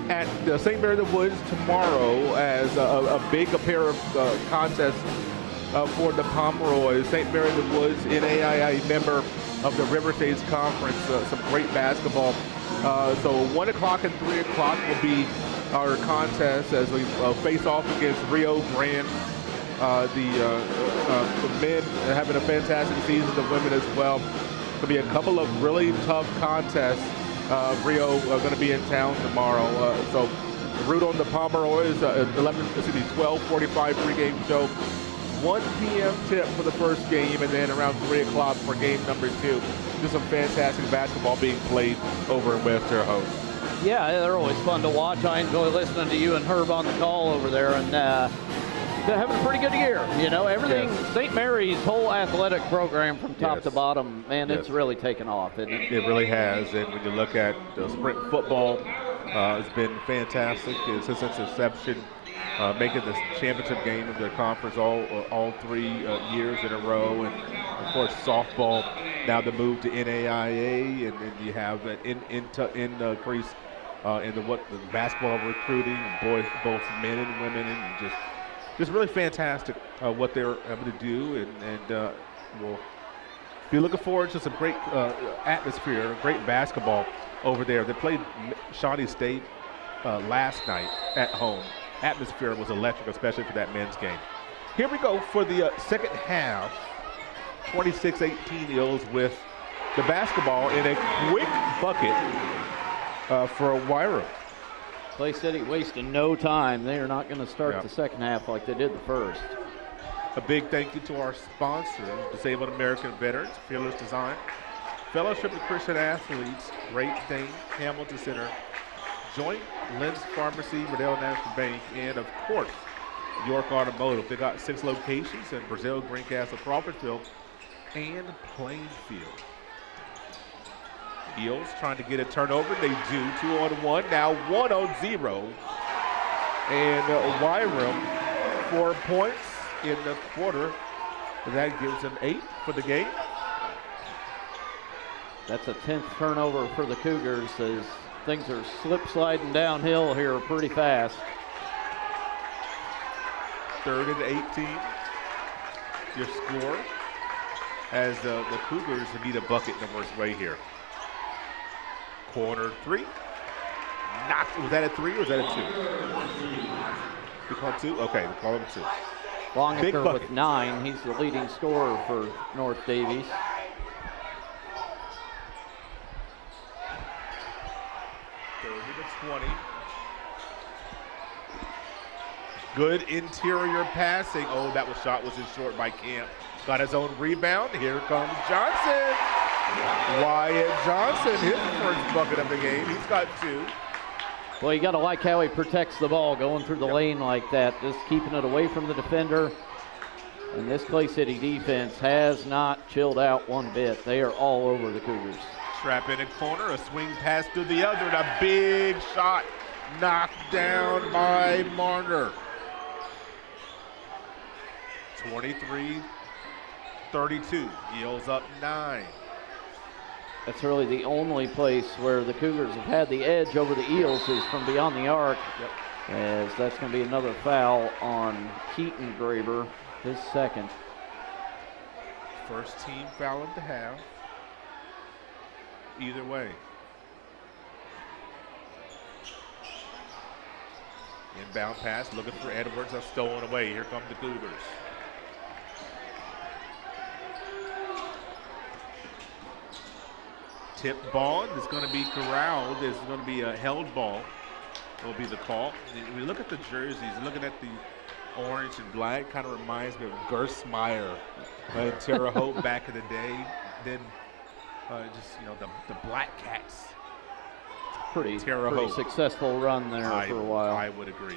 at St. Mary of the Woods tomorrow as a pair of contests for the Pomeroys. St. Mary of the Woods, NAIA member of the River States Conference, some great basketball. So 1 o'clock and 3 o'clock will be our contest as we face off against Rio Grande. The men are having a fantastic season, the women as well. There'll be a couple of really tough contests. Rio are going to be in town tomorrow. So root on the Pomeroys, 12:45 pregame show. 1 p.m. tip for the first game, and then around 3 o'clock for game number 2. Just some fantastic basketball being played over in West Terre Haute. Yeah, they're always fun to watch. I enjoy listening to you and Herb on the call over there, and they're having a pretty good year. You know, everything, yes. St. Mary's whole athletic program from top to bottom, man, it's really taken off, isn't it? It really has, and when you look at sprint football, it's been fantastic since its inception. Making the championship game of their conference all 3 years in a row, and of course softball now the move to NAIA, and then you have that increase in the basketball recruiting, both men and women, and just really fantastic what they're able to do, and we'll be looking forward to some great atmosphere, great basketball over there. They played Shawnee State last night at home. Atmosphere was electric, especially for that men's game. Here we go for the second half. 26-18 Eels with the basketball in a quick bucket for Wyra. Clay City wasting no time. They are not going to start the second half like they did the first. A big thank you to our sponsor, Disabled American Veterans, Fearless Design, Fellowship of Christian Athletes, Great Dane, Hamilton Center, Joint Lens Pharmacy, Riddell National Bank, and of course, York Automotive. They got 6 locations in Brazil, Greencastle, Crawfordsville, and Plainfield. Eels trying to get a turnover. They do. 2-on-1. Now 1-0. And Wyram 4 points in the quarter. That gives them 8 for the game. That's a 10th turnover for the Cougars as things are slip-sliding downhill here pretty fast. 3rd and 18. Your score as the Cougars need a bucket the worst way here. Corner 3. Was that a 3 or was that a 2? We call 2? Okay, we call him 2. Longacre with 9. He's the leading scorer for North Daviess. To 20. Good interior passing. Oh, that shot was in short by Camp. Got his own rebound. Here comes Johnson. Wyatt Johnson, his first bucket of the game. He's got 2. Well, you got to like how he protects the ball going through the lane like that, just keeping it away from the defender. And this Clay City defense has not chilled out one bit. They are all over the Cougars. Trap in a corner, a swing pass to the other, and a big shot knocked down by Marner. 23-32. Eels up 9. That's really the only place where the Cougars have had the edge over the Eels is from beyond the arc. Yep. As that's going to be another foul on Keaton Graber, his second. First team foul of the half. Either way. Inbound pass, looking for Edwards, that's stolen away. Here come the Cougars. Tip ball is going to be corralled. It's going to be a held ball. Will be the call. When you look at the jerseys, looking at the orange and black, kind of reminds me of Gersmeyer and Terre Haute back in the day. Then the Black Cats. Pretty Terre Haute. successful run there for a while. I would agree.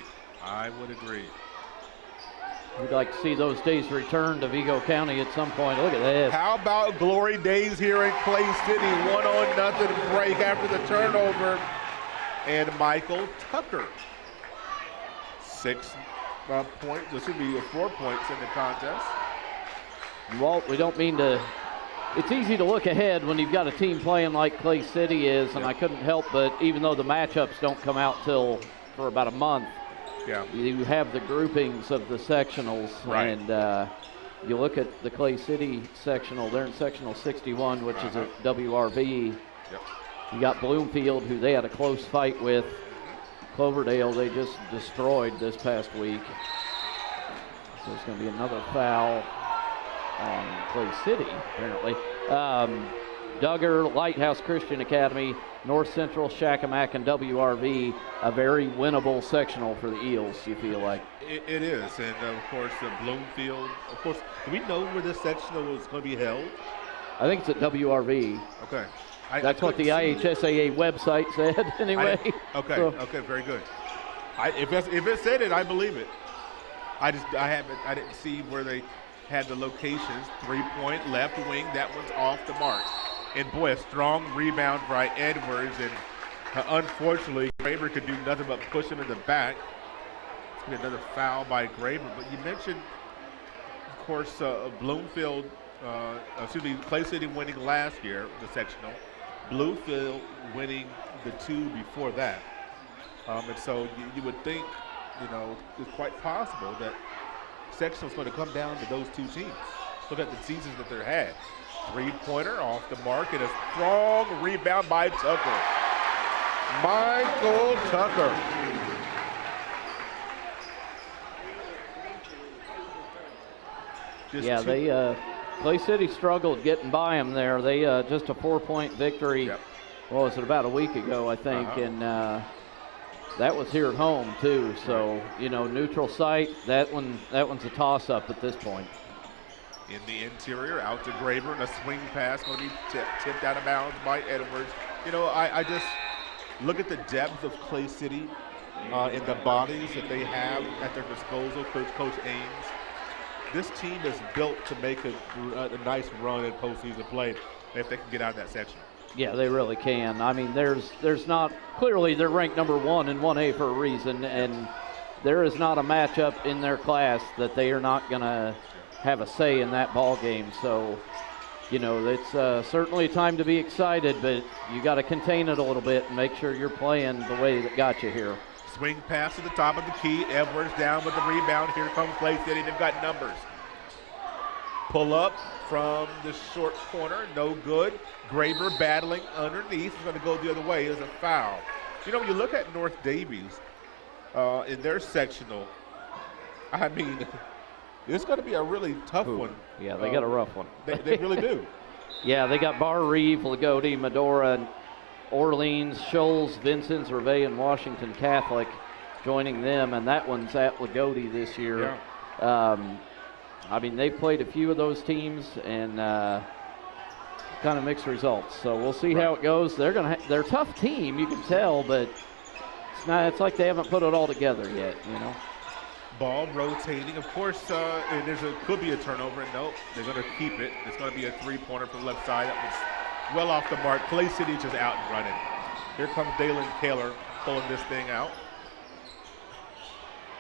We'd like to see those days return to Vigo County at some point. Look at this. How about glory days here in Clay City? 1-0 break after the turnover. And Michael Tucker. 6 points. This should be 4 points in the contest. Walt, we don't mean to. It's easy to look ahead when you've got a team playing like Clay City is, and I couldn't help but, even though the matchups don't come out till for about a month, you have the groupings of the sectionals, and you look at the Clay City sectional. They're in sectional 61, which is a WRV. You got Bloomfield, who they had a close fight with. Cloverdale, they just destroyed this past week. So there's going to be another foul on Clay City, apparently. Duggar, Lighthouse Christian Academy, North Central, Shakamak, and WRV, a very winnable sectional for the Eels, you feel like. It is, and of course, Bloomfield. Of course, do we know where this sectional is going to be held? I think it's at WRV. Okay. That's what the IHSAA website said, anyway. Okay, very good. If it said it, I believe it. I didn't see where they had the locations. 3-point left wing, that one's off the mark. And boy, a strong rebound by Edwards, and unfortunately, Graber could do nothing but push him in the back. It's gonna be another foul by Graber. But you mentioned, of course, Bloomfield, Clay City winning last year, the sectional. Bluefield winning the 2 before that. And so you would think, it's quite possible that sectional is going to come down to those 2 teams. Look at the seasons that they've had. 3-pointer off the mark, and a strong rebound by Tucker. Michael Tucker. Clay City struggled getting by them there. They just a 4-point victory. What was it, about a week ago, I think, and that was here at home too. So neutral site. That one's a toss-up at this point. In the interior, out to Graber, and a swing pass going to be tipped out of bounds by Edwards. I just look at the depth of Clay City and the bodies that they have at their disposal. Coach Ames. This team is built to make a nice run in postseason play if they can get out of that section. Yeah, they really can. I mean, there's not, clearly they're ranked number 1 in 1A for a reason, and there is not a matchup in their class that they are not going to have a say in that ball game. So, it's certainly a time to be excited, but you got to contain it a little bit and make sure you're playing the way that got you here. Swing pass to the top of the key. Edwards down with the rebound. Here comes Clay City. They've got numbers. Pull up from the short corner. No good. Graber battling underneath. He's going to go the other way. It's a foul. When you look at North Daviess in their sectional, I mean, it's going to be a really tough one. Yeah, they got a rough one. They really do. Yeah, they got Bar Reeve, Lagodi, Medora, Orleans, Shoals, Vincennes, Reveille, and Washington Catholic joining them, and that one's at Lagodi this year. Yeah. I mean, they've played a few of those teams and kind of mixed results. So we'll see how it goes. They're a tough team, you can tell, but it's like they haven't put it all together yet, Ball rotating, of course, and could be a turnover. Nope, they're going to keep it. It's going to be a 3-pointer from the left side. That was well off the mark. Clay City just out and running. Here comes Dalen Kaler pulling this thing out.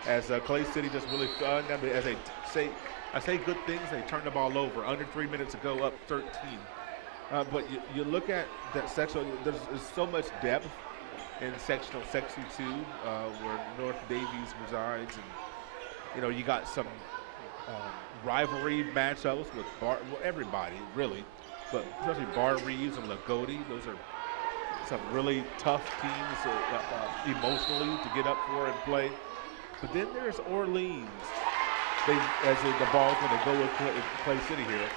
As Clay City just really fun. As I say good things. They turned the ball over under 3 minutes ago, up 13. But you look at that sectional. There's so much depth in sectional 62, where North Daviess resides, and you got some rivalry matchups with everybody really, but especially Bar Reeves and Lagodi. Those are some really tough teams emotionally to get up for and play. But then there's Orleans. The ball's going to go with Clay City here.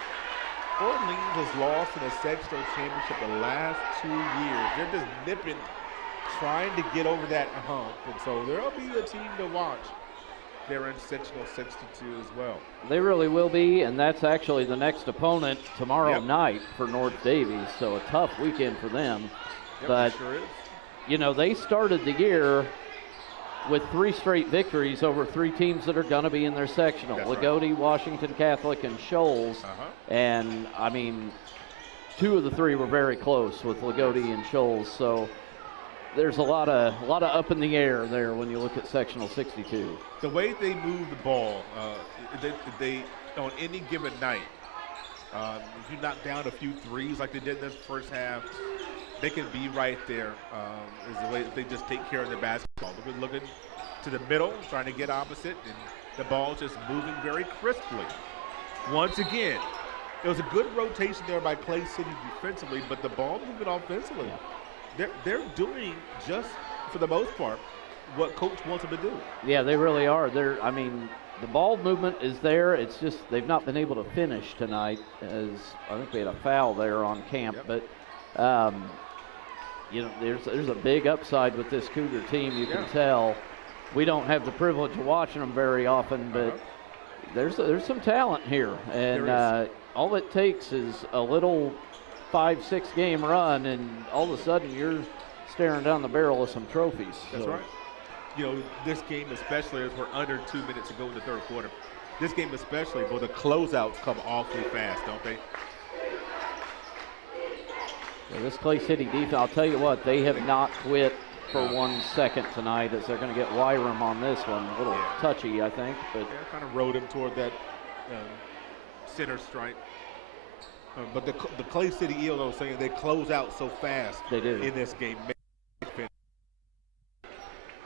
Orleans has lost in a sectional championship the last 2 years. They're just nipping, trying to get over that hump. And so there'll be a team to watch. They're in sectional 62 as well. They really will be, and that's actually the next opponent tomorrow night for North Daviess. So a tough weekend for them. Yep, but, it sure is. They started the year with 3 straight victories over 3 teams that are going to be in their sectional. That's Lagodi, right. Washington Catholic, and Shoals. And, 2 of the 3 were very close with Lagodi and Shoals. So there's a lot of up in the air there when you look at sectional 62. The way they move the ball, they on any given night, if you knock down a few threes like they did in this first half, they can be right there. Is the way they just take care of the basketball. They're looking to the middle, trying to get opposite, and the ball's just moving very crisply. Once again, there was a good rotation there by Clay City defensively, but the ball moving offensively. They're doing just, for the most part, what coach wants them to do. Yeah, they really are. The ball movement is there. It's just they've not been able to finish tonight, as I think we had a foul there on camp. But, there's a big upside with this Cougar team. You can tell. We don't have the privilege of watching them very often, but there's some talent here. And all it takes is a little 5-6 game run, and all of a sudden you're staring down the barrel of some trophies. That's right. This game especially, as we're under 2 minutes to go in the third quarter, this game especially, the closeouts come awfully fast, don't they? Yeah, this Clay City defense, I'll tell you what, they have not quit for 1 second tonight, as they're going to get Wyram on this one. A little touchy, I think. But kind of rode him toward that center stripe. But the Clay City Eels, I was saying, they close out so fast they do in this game.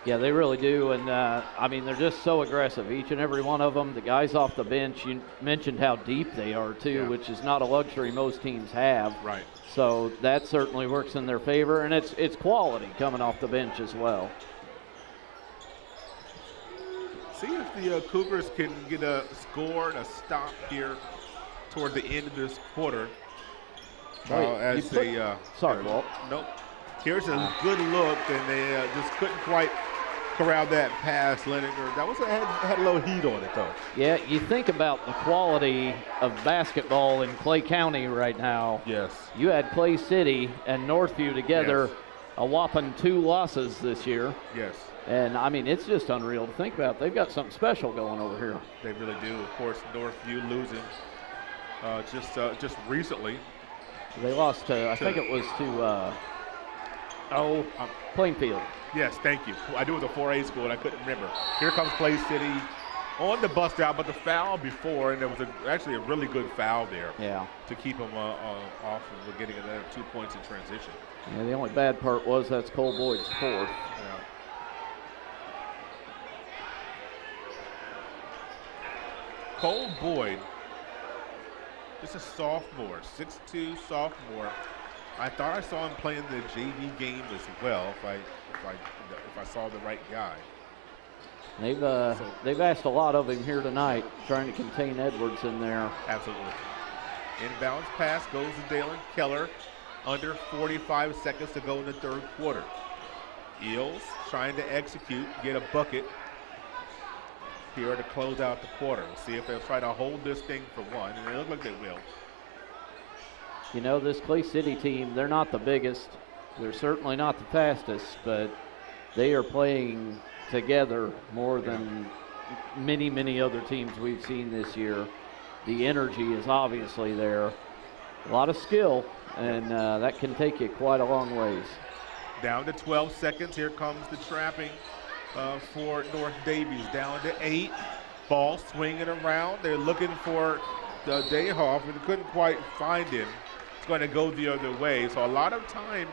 Yeah, they really do. And, they're just so aggressive, each and every one of them. The guys off the bench, you mentioned how deep they are, too, which is not a luxury most teams have. Right. So that certainly works in their favor, and it's quality coming off the bench as well. See if the Cougars can get a score and a stop here toward the end of this quarter. Sorry, Walt. Nope. Here's a good look, and they just couldn't quite corral that pass. Lenninger, that was had a little heat on it, though. Yeah, you think about the quality of basketball in Clay County right now. Yes. You had Clay City and Northview together, a whopping 2 losses this year. Yes. And, it's just unreal to think about. They've got something special going over here. They really do. Of course, Northview losing just recently. They lost to, I think it was to, Plainfield. Yes, thank you. I knew it was a 4A school, and I couldn't remember. Here comes Clay City on the bust out, but the foul before, and there was actually a really good foul there. Yeah. To keep him off of getting another 2 points in transition. Yeah, the only bad part was that's Cole Boyd's 4th. Yeah. Cole Boyd, just a sophomore, 6'2" sophomore. I thought I saw him playing the JV game as well, if I saw the right guy. They've asked a lot of him here tonight, trying to contain Edwards in there. Absolutely. Inbounds pass goes to Dalen Keller. Under 45 seconds to go in the third quarter. Eels trying to execute, get a bucket here to close out the quarter. We'll see if they'll try to hold this thing for one, and they look like they will. This Clay City team, they're not the biggest. They're certainly not the fastest, but they are playing together more than many, many other teams we've seen this year. The energy is obviously there. A lot of skill, and that can take you quite a long ways. Down to 12 seconds. Here comes the trapping for North Daviess. Down to 8. Ball swinging around. They're looking for the Daviess, but they couldn't quite find him. It's going to go the other way. So a lot of time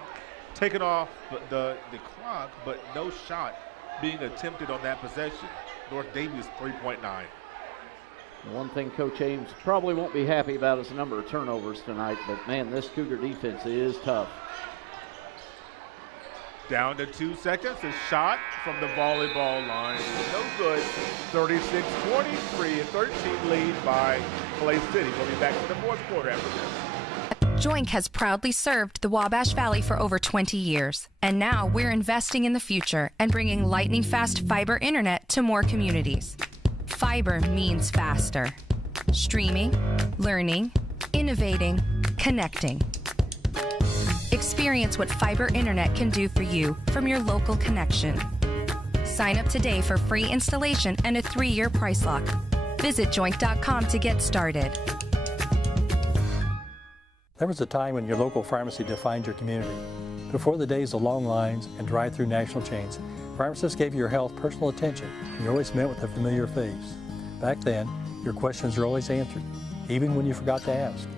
taken off the clock, but no shot being attempted on that possession. North Daviess 3.9. One thing Coach Ames probably won't be happy about is the number of turnovers tonight, but man, this Cougar defense is tough. Down to 2 seconds, a shot from the volleyball line. No good. 36-23, a 13 lead by Clay City. We'll be back to the fourth quarter after this. Joink has proudly served the Wabash Valley for over 20 years. And now we're investing in the future and bringing lightning-fast fiber internet to more communities. Fiber means faster. Streaming, learning, innovating, connecting. Experience what fiber internet can do for you from your local connection. Sign up today for free installation and a 3-year price lock. Visit joink.com to get started. There was a time when your local pharmacy defined your community. Before the days of long lines and drive-through national chains, pharmacists gave your health personal attention, and you always met with a familiar face. Back then, your questions were always answered, even when you forgot to ask.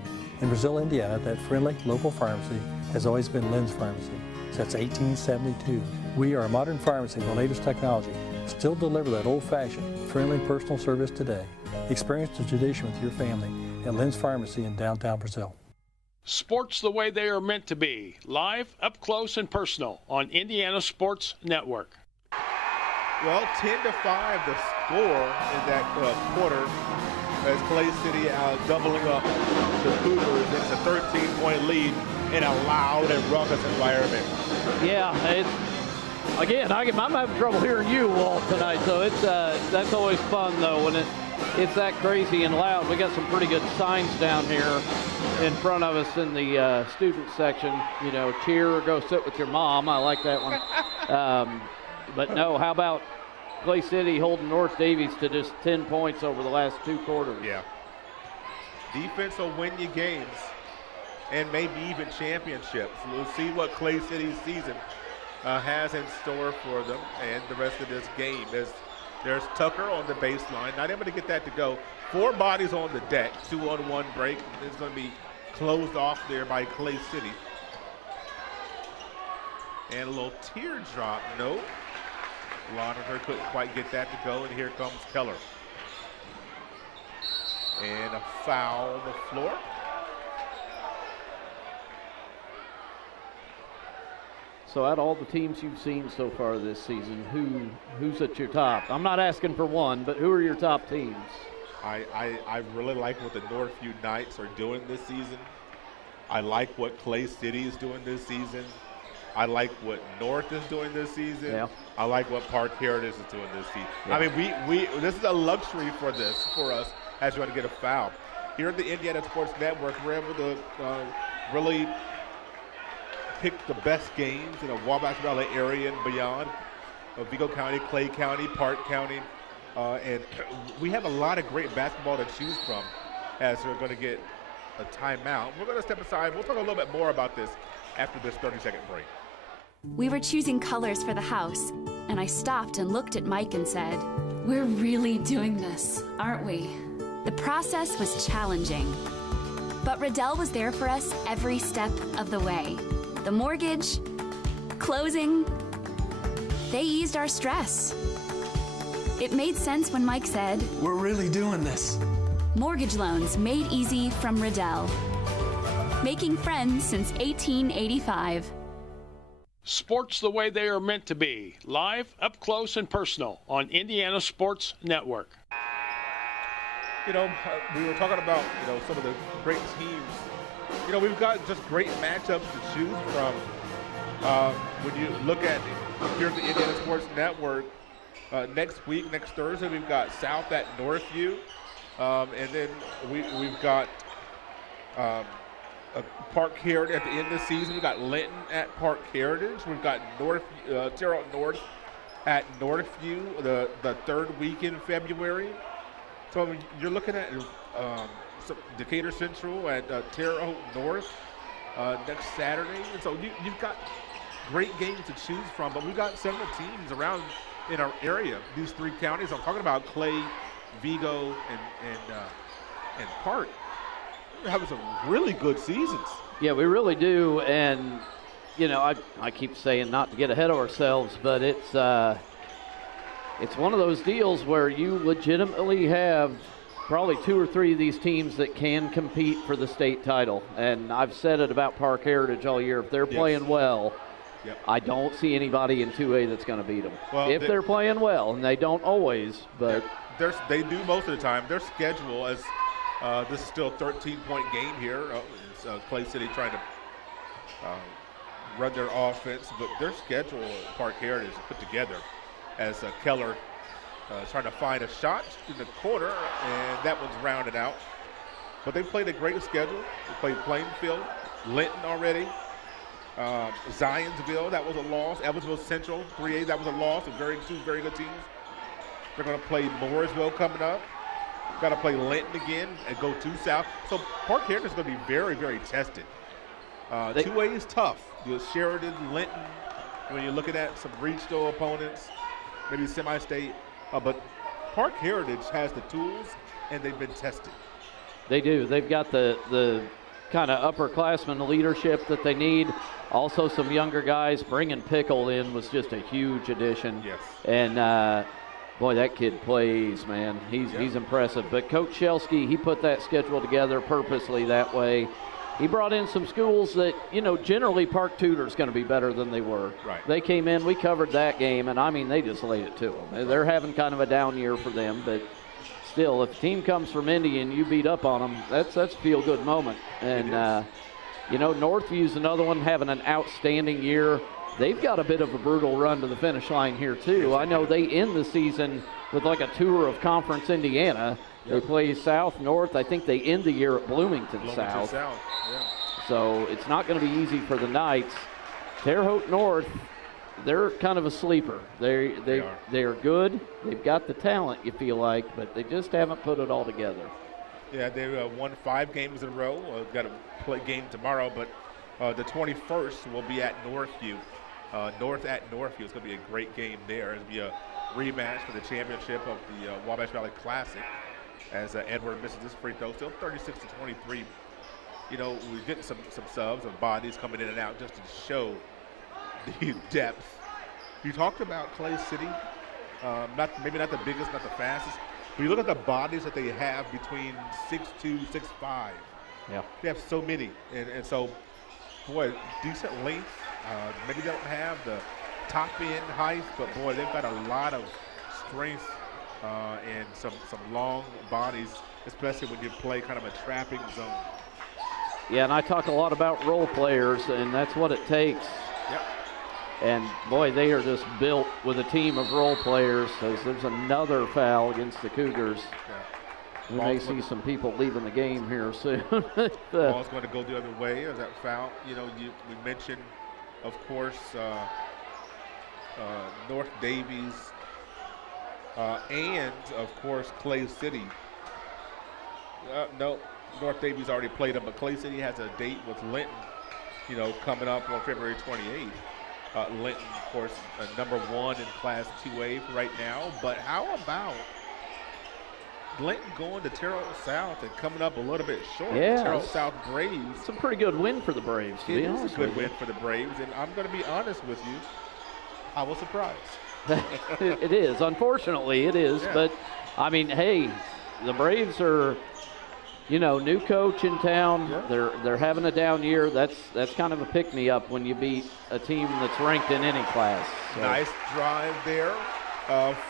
In Brazil, Indiana, that friendly local pharmacy has always been Lynn's Pharmacy since 1872. We are a modern pharmacy with the latest technology, still deliver that old-fashioned, friendly personal service today. Experience the tradition with your family at Lynn's Pharmacy in downtown Brazil. Sports the way they are meant to be, live, up close, and personal on Indiana Sports Network. Well, 10-5 the score in that quarter as Clay City doubling up the Cougars. It's a 13-point lead in a loud and raucous environment. Yeah, again, I'm having trouble hearing you, Walt, tonight, so that's always fun, though, when it's that crazy and loud. We got some pretty good signs down here in front of us in the student section. You know, cheer or go sit with your mom. I like that one. But no, how about Clay City holding North Daviess to just 10 points over the last 2 quarters? Yeah. Defense will win you games and maybe even championships. We'll see what Clay City's season has in store for them and the rest of this game. There's Tucker on the baseline, not able to get that to go. 4 bodies on the deck, 2-on-1 break. It's going to be closed off there by Clay City. And a little teardrop, no. Lauderter couldn't quite get that to go, and here comes Keller. And a foul on the floor. So out of all the teams you've seen so far this season, who's at your top? I'm not asking for one, but who are your top teams? I really like what the Northview Knights are doing this season. I like what Clay City is doing this season. I like what North is doing this season. Yeah. I like what Park Heritage is doing this season. Yeah. I mean, we this is a luxury for us as you want to get a foul. Here at the Indiana Sports Network, we're able to really pick the best games in the Wabash Valley area and beyond. Vigo County, Clay County, Park County. And we have a lot of great basketball to choose from as we're going to get a timeout. We're going to step aside. We'll talk a little bit more about this after this 30-second break. We were choosing colors for the house, and I stopped and looked at Mike and said, "We're really doing this, aren't we?" The process was challenging, but Riddell was there for us every step of the way. The mortgage, closing, they eased our stress. It made sense when Mike said, "We're really doing this." Mortgage loans made easy from Riddell. Making friends since 1885. Sports the way they are meant to be, live, up close, and personal on Indiana Sports Network. You know, we were talking about, some of the great teams. We've got just great matchups to choose from. When you look at here at the Indiana Sports Network, next week, next Thursday, we've got South at Northview. And then we've got Park Heritage at the end of the season. We've got Linton at Park Heritage. We've got Terrell North at Northview the third week in February. So you're looking at Decatur Central at Terre Haute North next Saturday. And so you've got great games to choose from, but we've got several teams around in our area, these 3 counties. I'm talking about Clay Vigo and Park, we're having some really good seasons. Yeah, we really do. And, you know, I keep saying not to get ahead of ourselves, but it's one of those deals where you legitimately have probably 2 or 3 of these teams that can compete for the state title. And I've said it about Park Heritage all year. If they're playing well, I don't see anybody in 2A that's going to beat them. Well, if they're playing well, and they don't always, but they do most of the time. Their schedule is this is still a 13-point game here. It's Clay City trying to run their offense, but their schedule at Park Heritage is put together as Keller trying to find a shot in the corner, and that one's rounded out. But they played a great schedule. They played Plainfield, Linton already, Zionsville, that was a loss. Evansville Central, 3A, that was a loss. Two very good teams. They're going to play Mooresville coming up. Got to play Linton again and go to South. So Park Heritage is going to be very, very tested. 2A is tough. Sheridan, Linton, when you're looking at some regional opponents, maybe semi-state. But Park Heritage has the tools, and they've been tested. They do. They've got the kind of upperclassmen leadership that they need. Also some younger guys. Bringing Pickle in was just a huge addition. Yes. And, boy, that kid plays, man. He's impressive. But Coach Shelsky, he put that schedule together purposely that way. He brought in some schools that, you know, generally Park Tudor's going to be better than they were. Right. They came in, we covered that game, and, I mean, they just laid it to them. They're having kind of a down year for them, but still, if a team comes from Indy and you beat up on them, that's a feel-good moment. And, you know, Northview's another one having an outstanding year. They've got a bit of a brutal run to the finish line here, too. I know they end the season with like a tour of Conference Indiana. They play South, North. I think they end the year at Bloomington South. Yeah. So it's not going to be easy for the Knights. Terre Haute North, they're kind of a sleeper. They're good. They've got the talent, you feel like, but they just haven't put it all together. Yeah, they won 5 games in a row. Got a play game tomorrow, but the 21st will be at Northview. North at Northview. It's going to be a great game there. It'll be a rematch for the championship of the Wabash Valley Classic as Edward misses this free throw. Still 36-23. You know, we're getting some subs and bodies coming in and out just to show the depth. You talked about Clay City, maybe not the biggest, not the fastest, but you look at the bodies that they have between 6'2", 6'5". Yeah. They have so many, and so, boy, decent length. Maybe they don't have the top end height, but boy, they've got a lot of strength and some long bodies, especially when you play kind of a trapping zone. Yeah, and I talk a lot about role players, and that's what it takes. Yep. And, boy, they are just built with a team of role players. There's another foul against the Cougars. Yeah. We may see some people leaving the game here soon. Ball's going to go the other way as that foul. You know, we mentioned, of course, North Daviess and, of course, Clay City. No, North Daviess already played them, but Clay City has a date with Linton, you know, coming up on February 28th. Linton, of course, number 1 in Class 2A right now. But how about Linton going to Terre Haute South and coming up a little bit short? Yeah, Terre Haute South Braves. It's a pretty good win for the Braves, to be honest. It's a good win for the Braves, and I'm going to be honest with you, I was surprised. It is. Unfortunately, it is. Yeah. But, I mean, hey, the Braves are, you know, new coach in town. Yeah. They're having a down year. That's kind of a pick-me-up when you beat a team that's ranked in any class. So. Nice drive there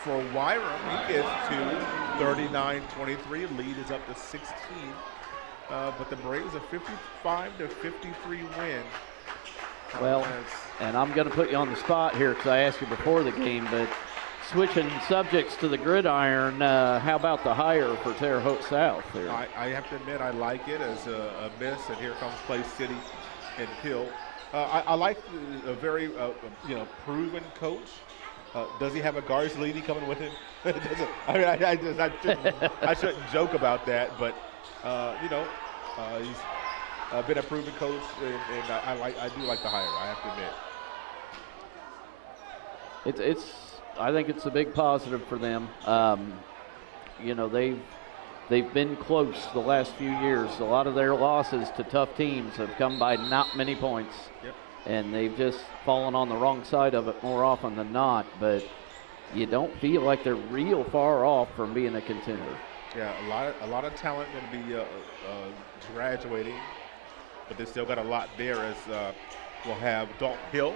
for Wyram. He gets to 39-23. Lead is up to 16. But the Braves a 55-53 win. Well, and I'm going to put you on the spot here because I asked you before the game, but switching subjects to the gridiron, how about the hire for Terre Haute South here? I have to admit I like it as a miss, and here comes Clay City and Hill. I like a very proven coach. Does he have a guards lady coming with him? I mean, I shouldn't joke about that, but he's been a proven coach, and I do like the hire. I have to admit. I think it's a big positive for them. you know, they've been close the last few years. A lot of their losses to tough teams have come by not many points. Yep. And they've just fallen on the wrong side of it more often than not. But you don't feel like they're real far off from being a contender. Yeah, a lot of talent going to be graduating, but they still got a lot there. As we'll have Dalton Hill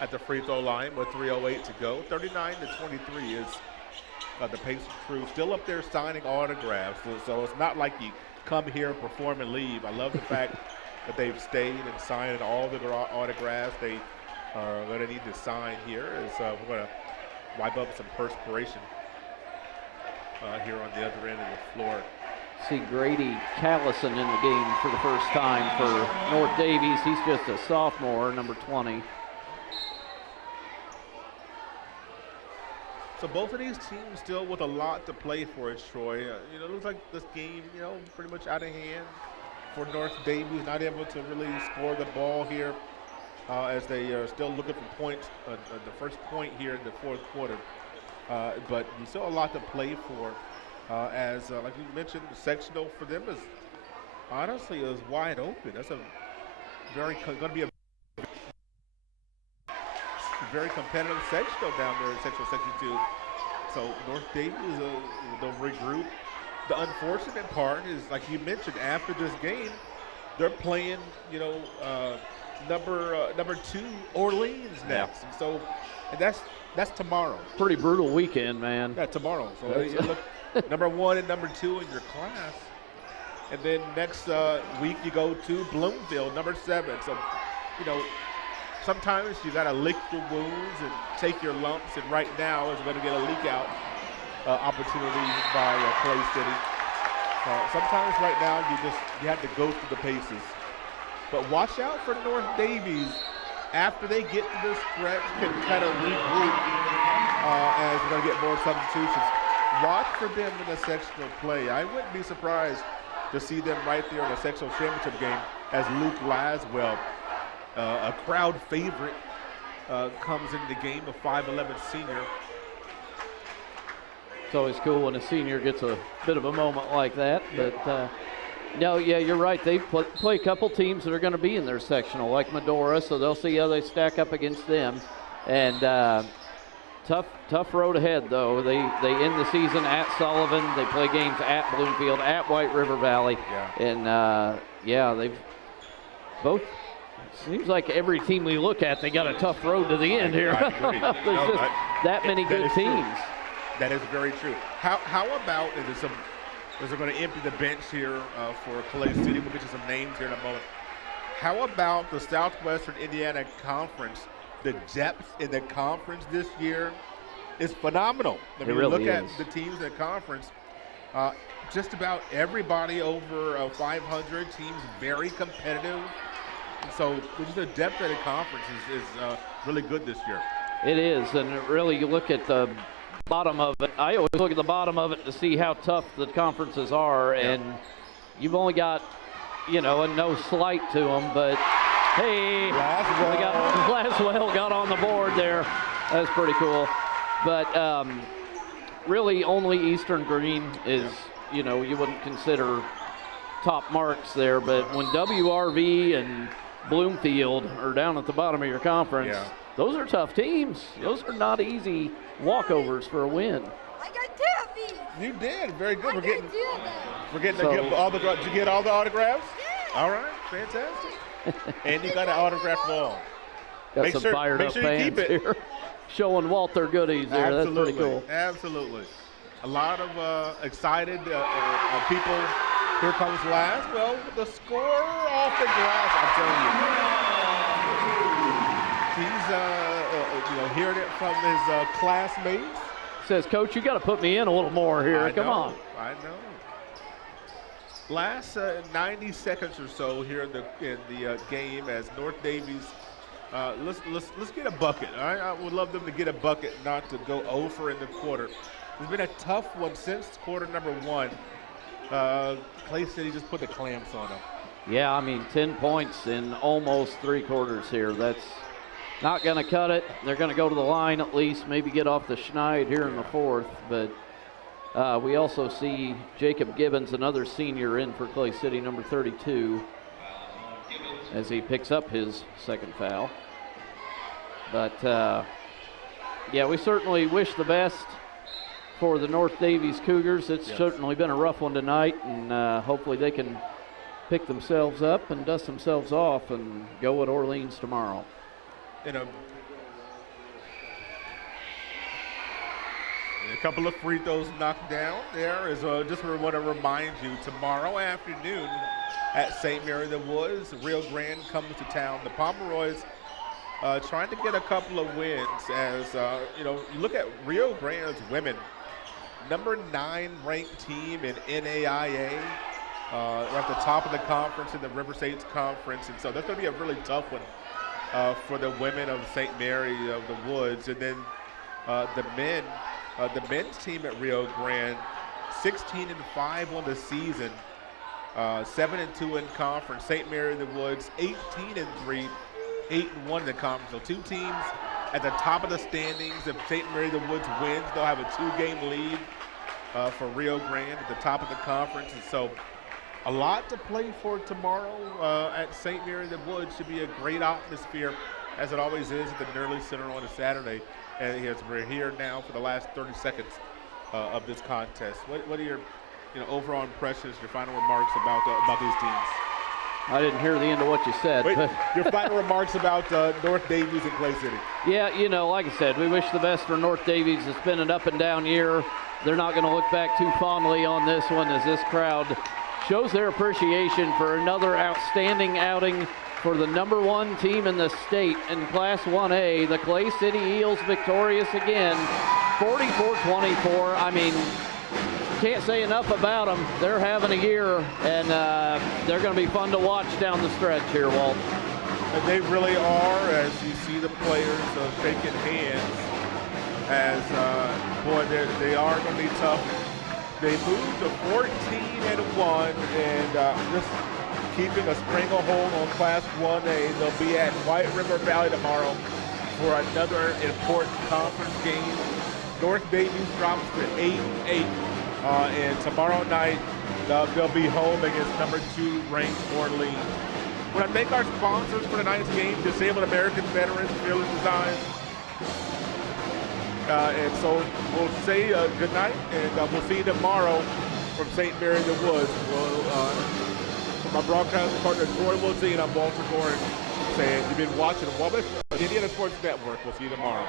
at the free throw line with 3:08 to go. 39-23 is the Pacers crew still up there signing autographs. So it's not like you come here, perform, and leave. I love the fact that they've stayed and signed all the autographs. They are going to need to sign here. As we're going to wipe up some perspiration here on the other end of the floor. See Grady Callison in the game for the first time for North Daviess. He's just a sophomore, number 20. So both of these teams still with a lot to play for it, Troy. It looks like this game, pretty much out of hand for North Daviess. Not able to really score the ball here as they are still looking for points, the first point here in the fourth quarter. But still a lot to play for. As like you mentioned, the sectional for them is honestly wide open. That's going to be a very competitive sectional down there in Sectional Section 2. So North Daviess they'll regroup. The unfortunate part is, like you mentioned, after this game, they're playing, number 2 Orleans next. Yeah. And that's tomorrow. Pretty brutal weekend, man. Yeah, tomorrow. So you look number 1 and number 2 in your class. And then next week you go to Bloomfield, number 7. So, sometimes you got to lick your wounds and take your lumps. And right now is going to get a leak out opportunity by Clay City. Sometimes right now you have to go through the paces. But watch out for North Daviess after they get to this stretch, can kind of regroup as we're going to get more substitutions. Watch for them in the sectional play. I wouldn't be surprised to see them right there in a sectional championship game as Luke Laswell, a crowd favorite, comes into the game, a 5'11" senior. It's always cool when a senior gets a bit of a moment like that. But no, yeah, you're right. They play a couple teams that are going to be in their sectional, like Medora, so they'll see how they stack up against them. And tough road ahead, though. They end the season at Sullivan. They play games at Bloomfield, at White River Valley. Yeah. And, they've both – seems like every team we look at, they got a tough road to the end here. There's just that many good teams. That is very true. How about – as they're going to empty the bench here for Clay City. We'll get you some names here in a moment. How about the Southwestern Indiana Conference? The depth in the conference this year is phenomenal. I mean, really look at the teams in the conference. Just about everybody over 500 teams, very competitive. And so just the depth of the conference is really good this year. It is, and really you look at the bottom of it. I always look at the bottom of it to see how tough the conferences are, and you've only got, and no slight to them, but hey, Laswell got on the board there. That's pretty cool. But really only Eastern Green is, you wouldn't consider top marks there, but when WRV and Bloomfield are down at the bottom of your conference, those are tough teams. Those are not easy walkovers for a win. I got 2 of these. You did. Very good. We're getting to get all the. Did you get all the autographs? Yeah. All right. Fantastic. And you got an autograph wall. Got some fired up fans here showing Walt their goodies there. Absolutely. That's pretty cool. Absolutely. A lot of excited people. Here comes Laswell with the score off the glass. I'm telling you. He's hearing it from his classmates. Says, Coach, you got to put me in a little more here. Come on. I know. Last 90 seconds or so here in the game as North Daviess. Let's get a bucket. All right? I would love them to get a bucket, not to go over in the quarter. It's been a tough one since quarter number 1. Clay City just put the clamps on them. Yeah, I mean, 10 points in almost 3 quarters here. That's not going to cut it. They're going to go to the line at least, maybe get off the schneid here in the 4th. But We also see Jacob Gibbons, another senior, in for Clay City, number 32, as he picks up his second foul. But, yeah, we certainly wish the best for the North Daviess Cougars. It's certainly been a rough one tonight, and hopefully they can pick themselves up and dust themselves off and go at Orleans tomorrow. A couple of free throws knocked down there. Just want to remind you, tomorrow afternoon at St. Mary of the Woods, Rio Grande comes to town. The Pomeroys trying to get a couple of wins as, you look at Rio Grande's women, number 9 ranked team in NAIA. We're at the top of the conference in the River States Conference, and so that's going to be a really tough one for the women of St. Mary of the Woods. And then the men's team at Rio Grande, 16-5 on the season, 7-2 in conference. St. Mary of the Woods, 18-3, 8-1 in the conference. So 2 teams at the top of the standings. If St. Mary of the Woods wins, they'll have a 2-game lead for Rio Grande at the top of the conference. And so a lot to play for tomorrow at St. Mary of the Woods. Should be a great atmosphere, as it always is at the Nerley Center on a Saturday. And yes, we're here now for the last 30 seconds of this contest. What are your overall impressions, your final remarks about these teams? I didn't hear the end of what you said. Wait, your final remarks about North Daviess and Clay City. Yeah, like I said, we wish the best for North Daviess. It's been an up and down year. They're not going to look back too fondly on this one, as this crowd shows their appreciation for another outstanding outing for the number 1 team in the state in Class 1A. The Clay City Eels victorious again, 44-24. I mean, can't say enough about them. They're having a year, and they're going to be fun to watch down the stretch here, Walt. And they really are, as you see the players shaking hands, as, boy, they are going to be tough. They moved to 14-1, and just keeping a stranglehold on Class 1A. They'll be at White River Valley tomorrow for another important conference game. North Daviess drops to 8-8. And tomorrow night, they'll be home against number 2 ranked Orleans. I want to thank our sponsors for tonight's game, Disabled American Veterans, Fearless Designs. And so we'll say good night, and we'll see you tomorrow from St. Mary of the Woods. From my broadcast partner, Troy Wilson, I'm Walter Gorin, saying you've been watching the Indiana Sports Network. We'll see you tomorrow.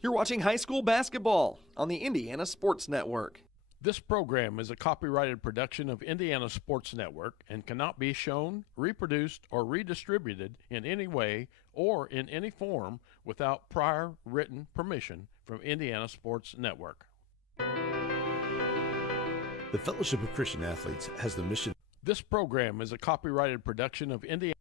You're watching high school basketball on the Indiana Sports Network. This program is a copyrighted production of Indiana Sports Network and cannot be shown, reproduced, or redistributed in any way or in any form without prior written permission from Indiana Sports Network. The Fellowship of Christian Athletes has the mission. This program is a copyrighted production of Indiana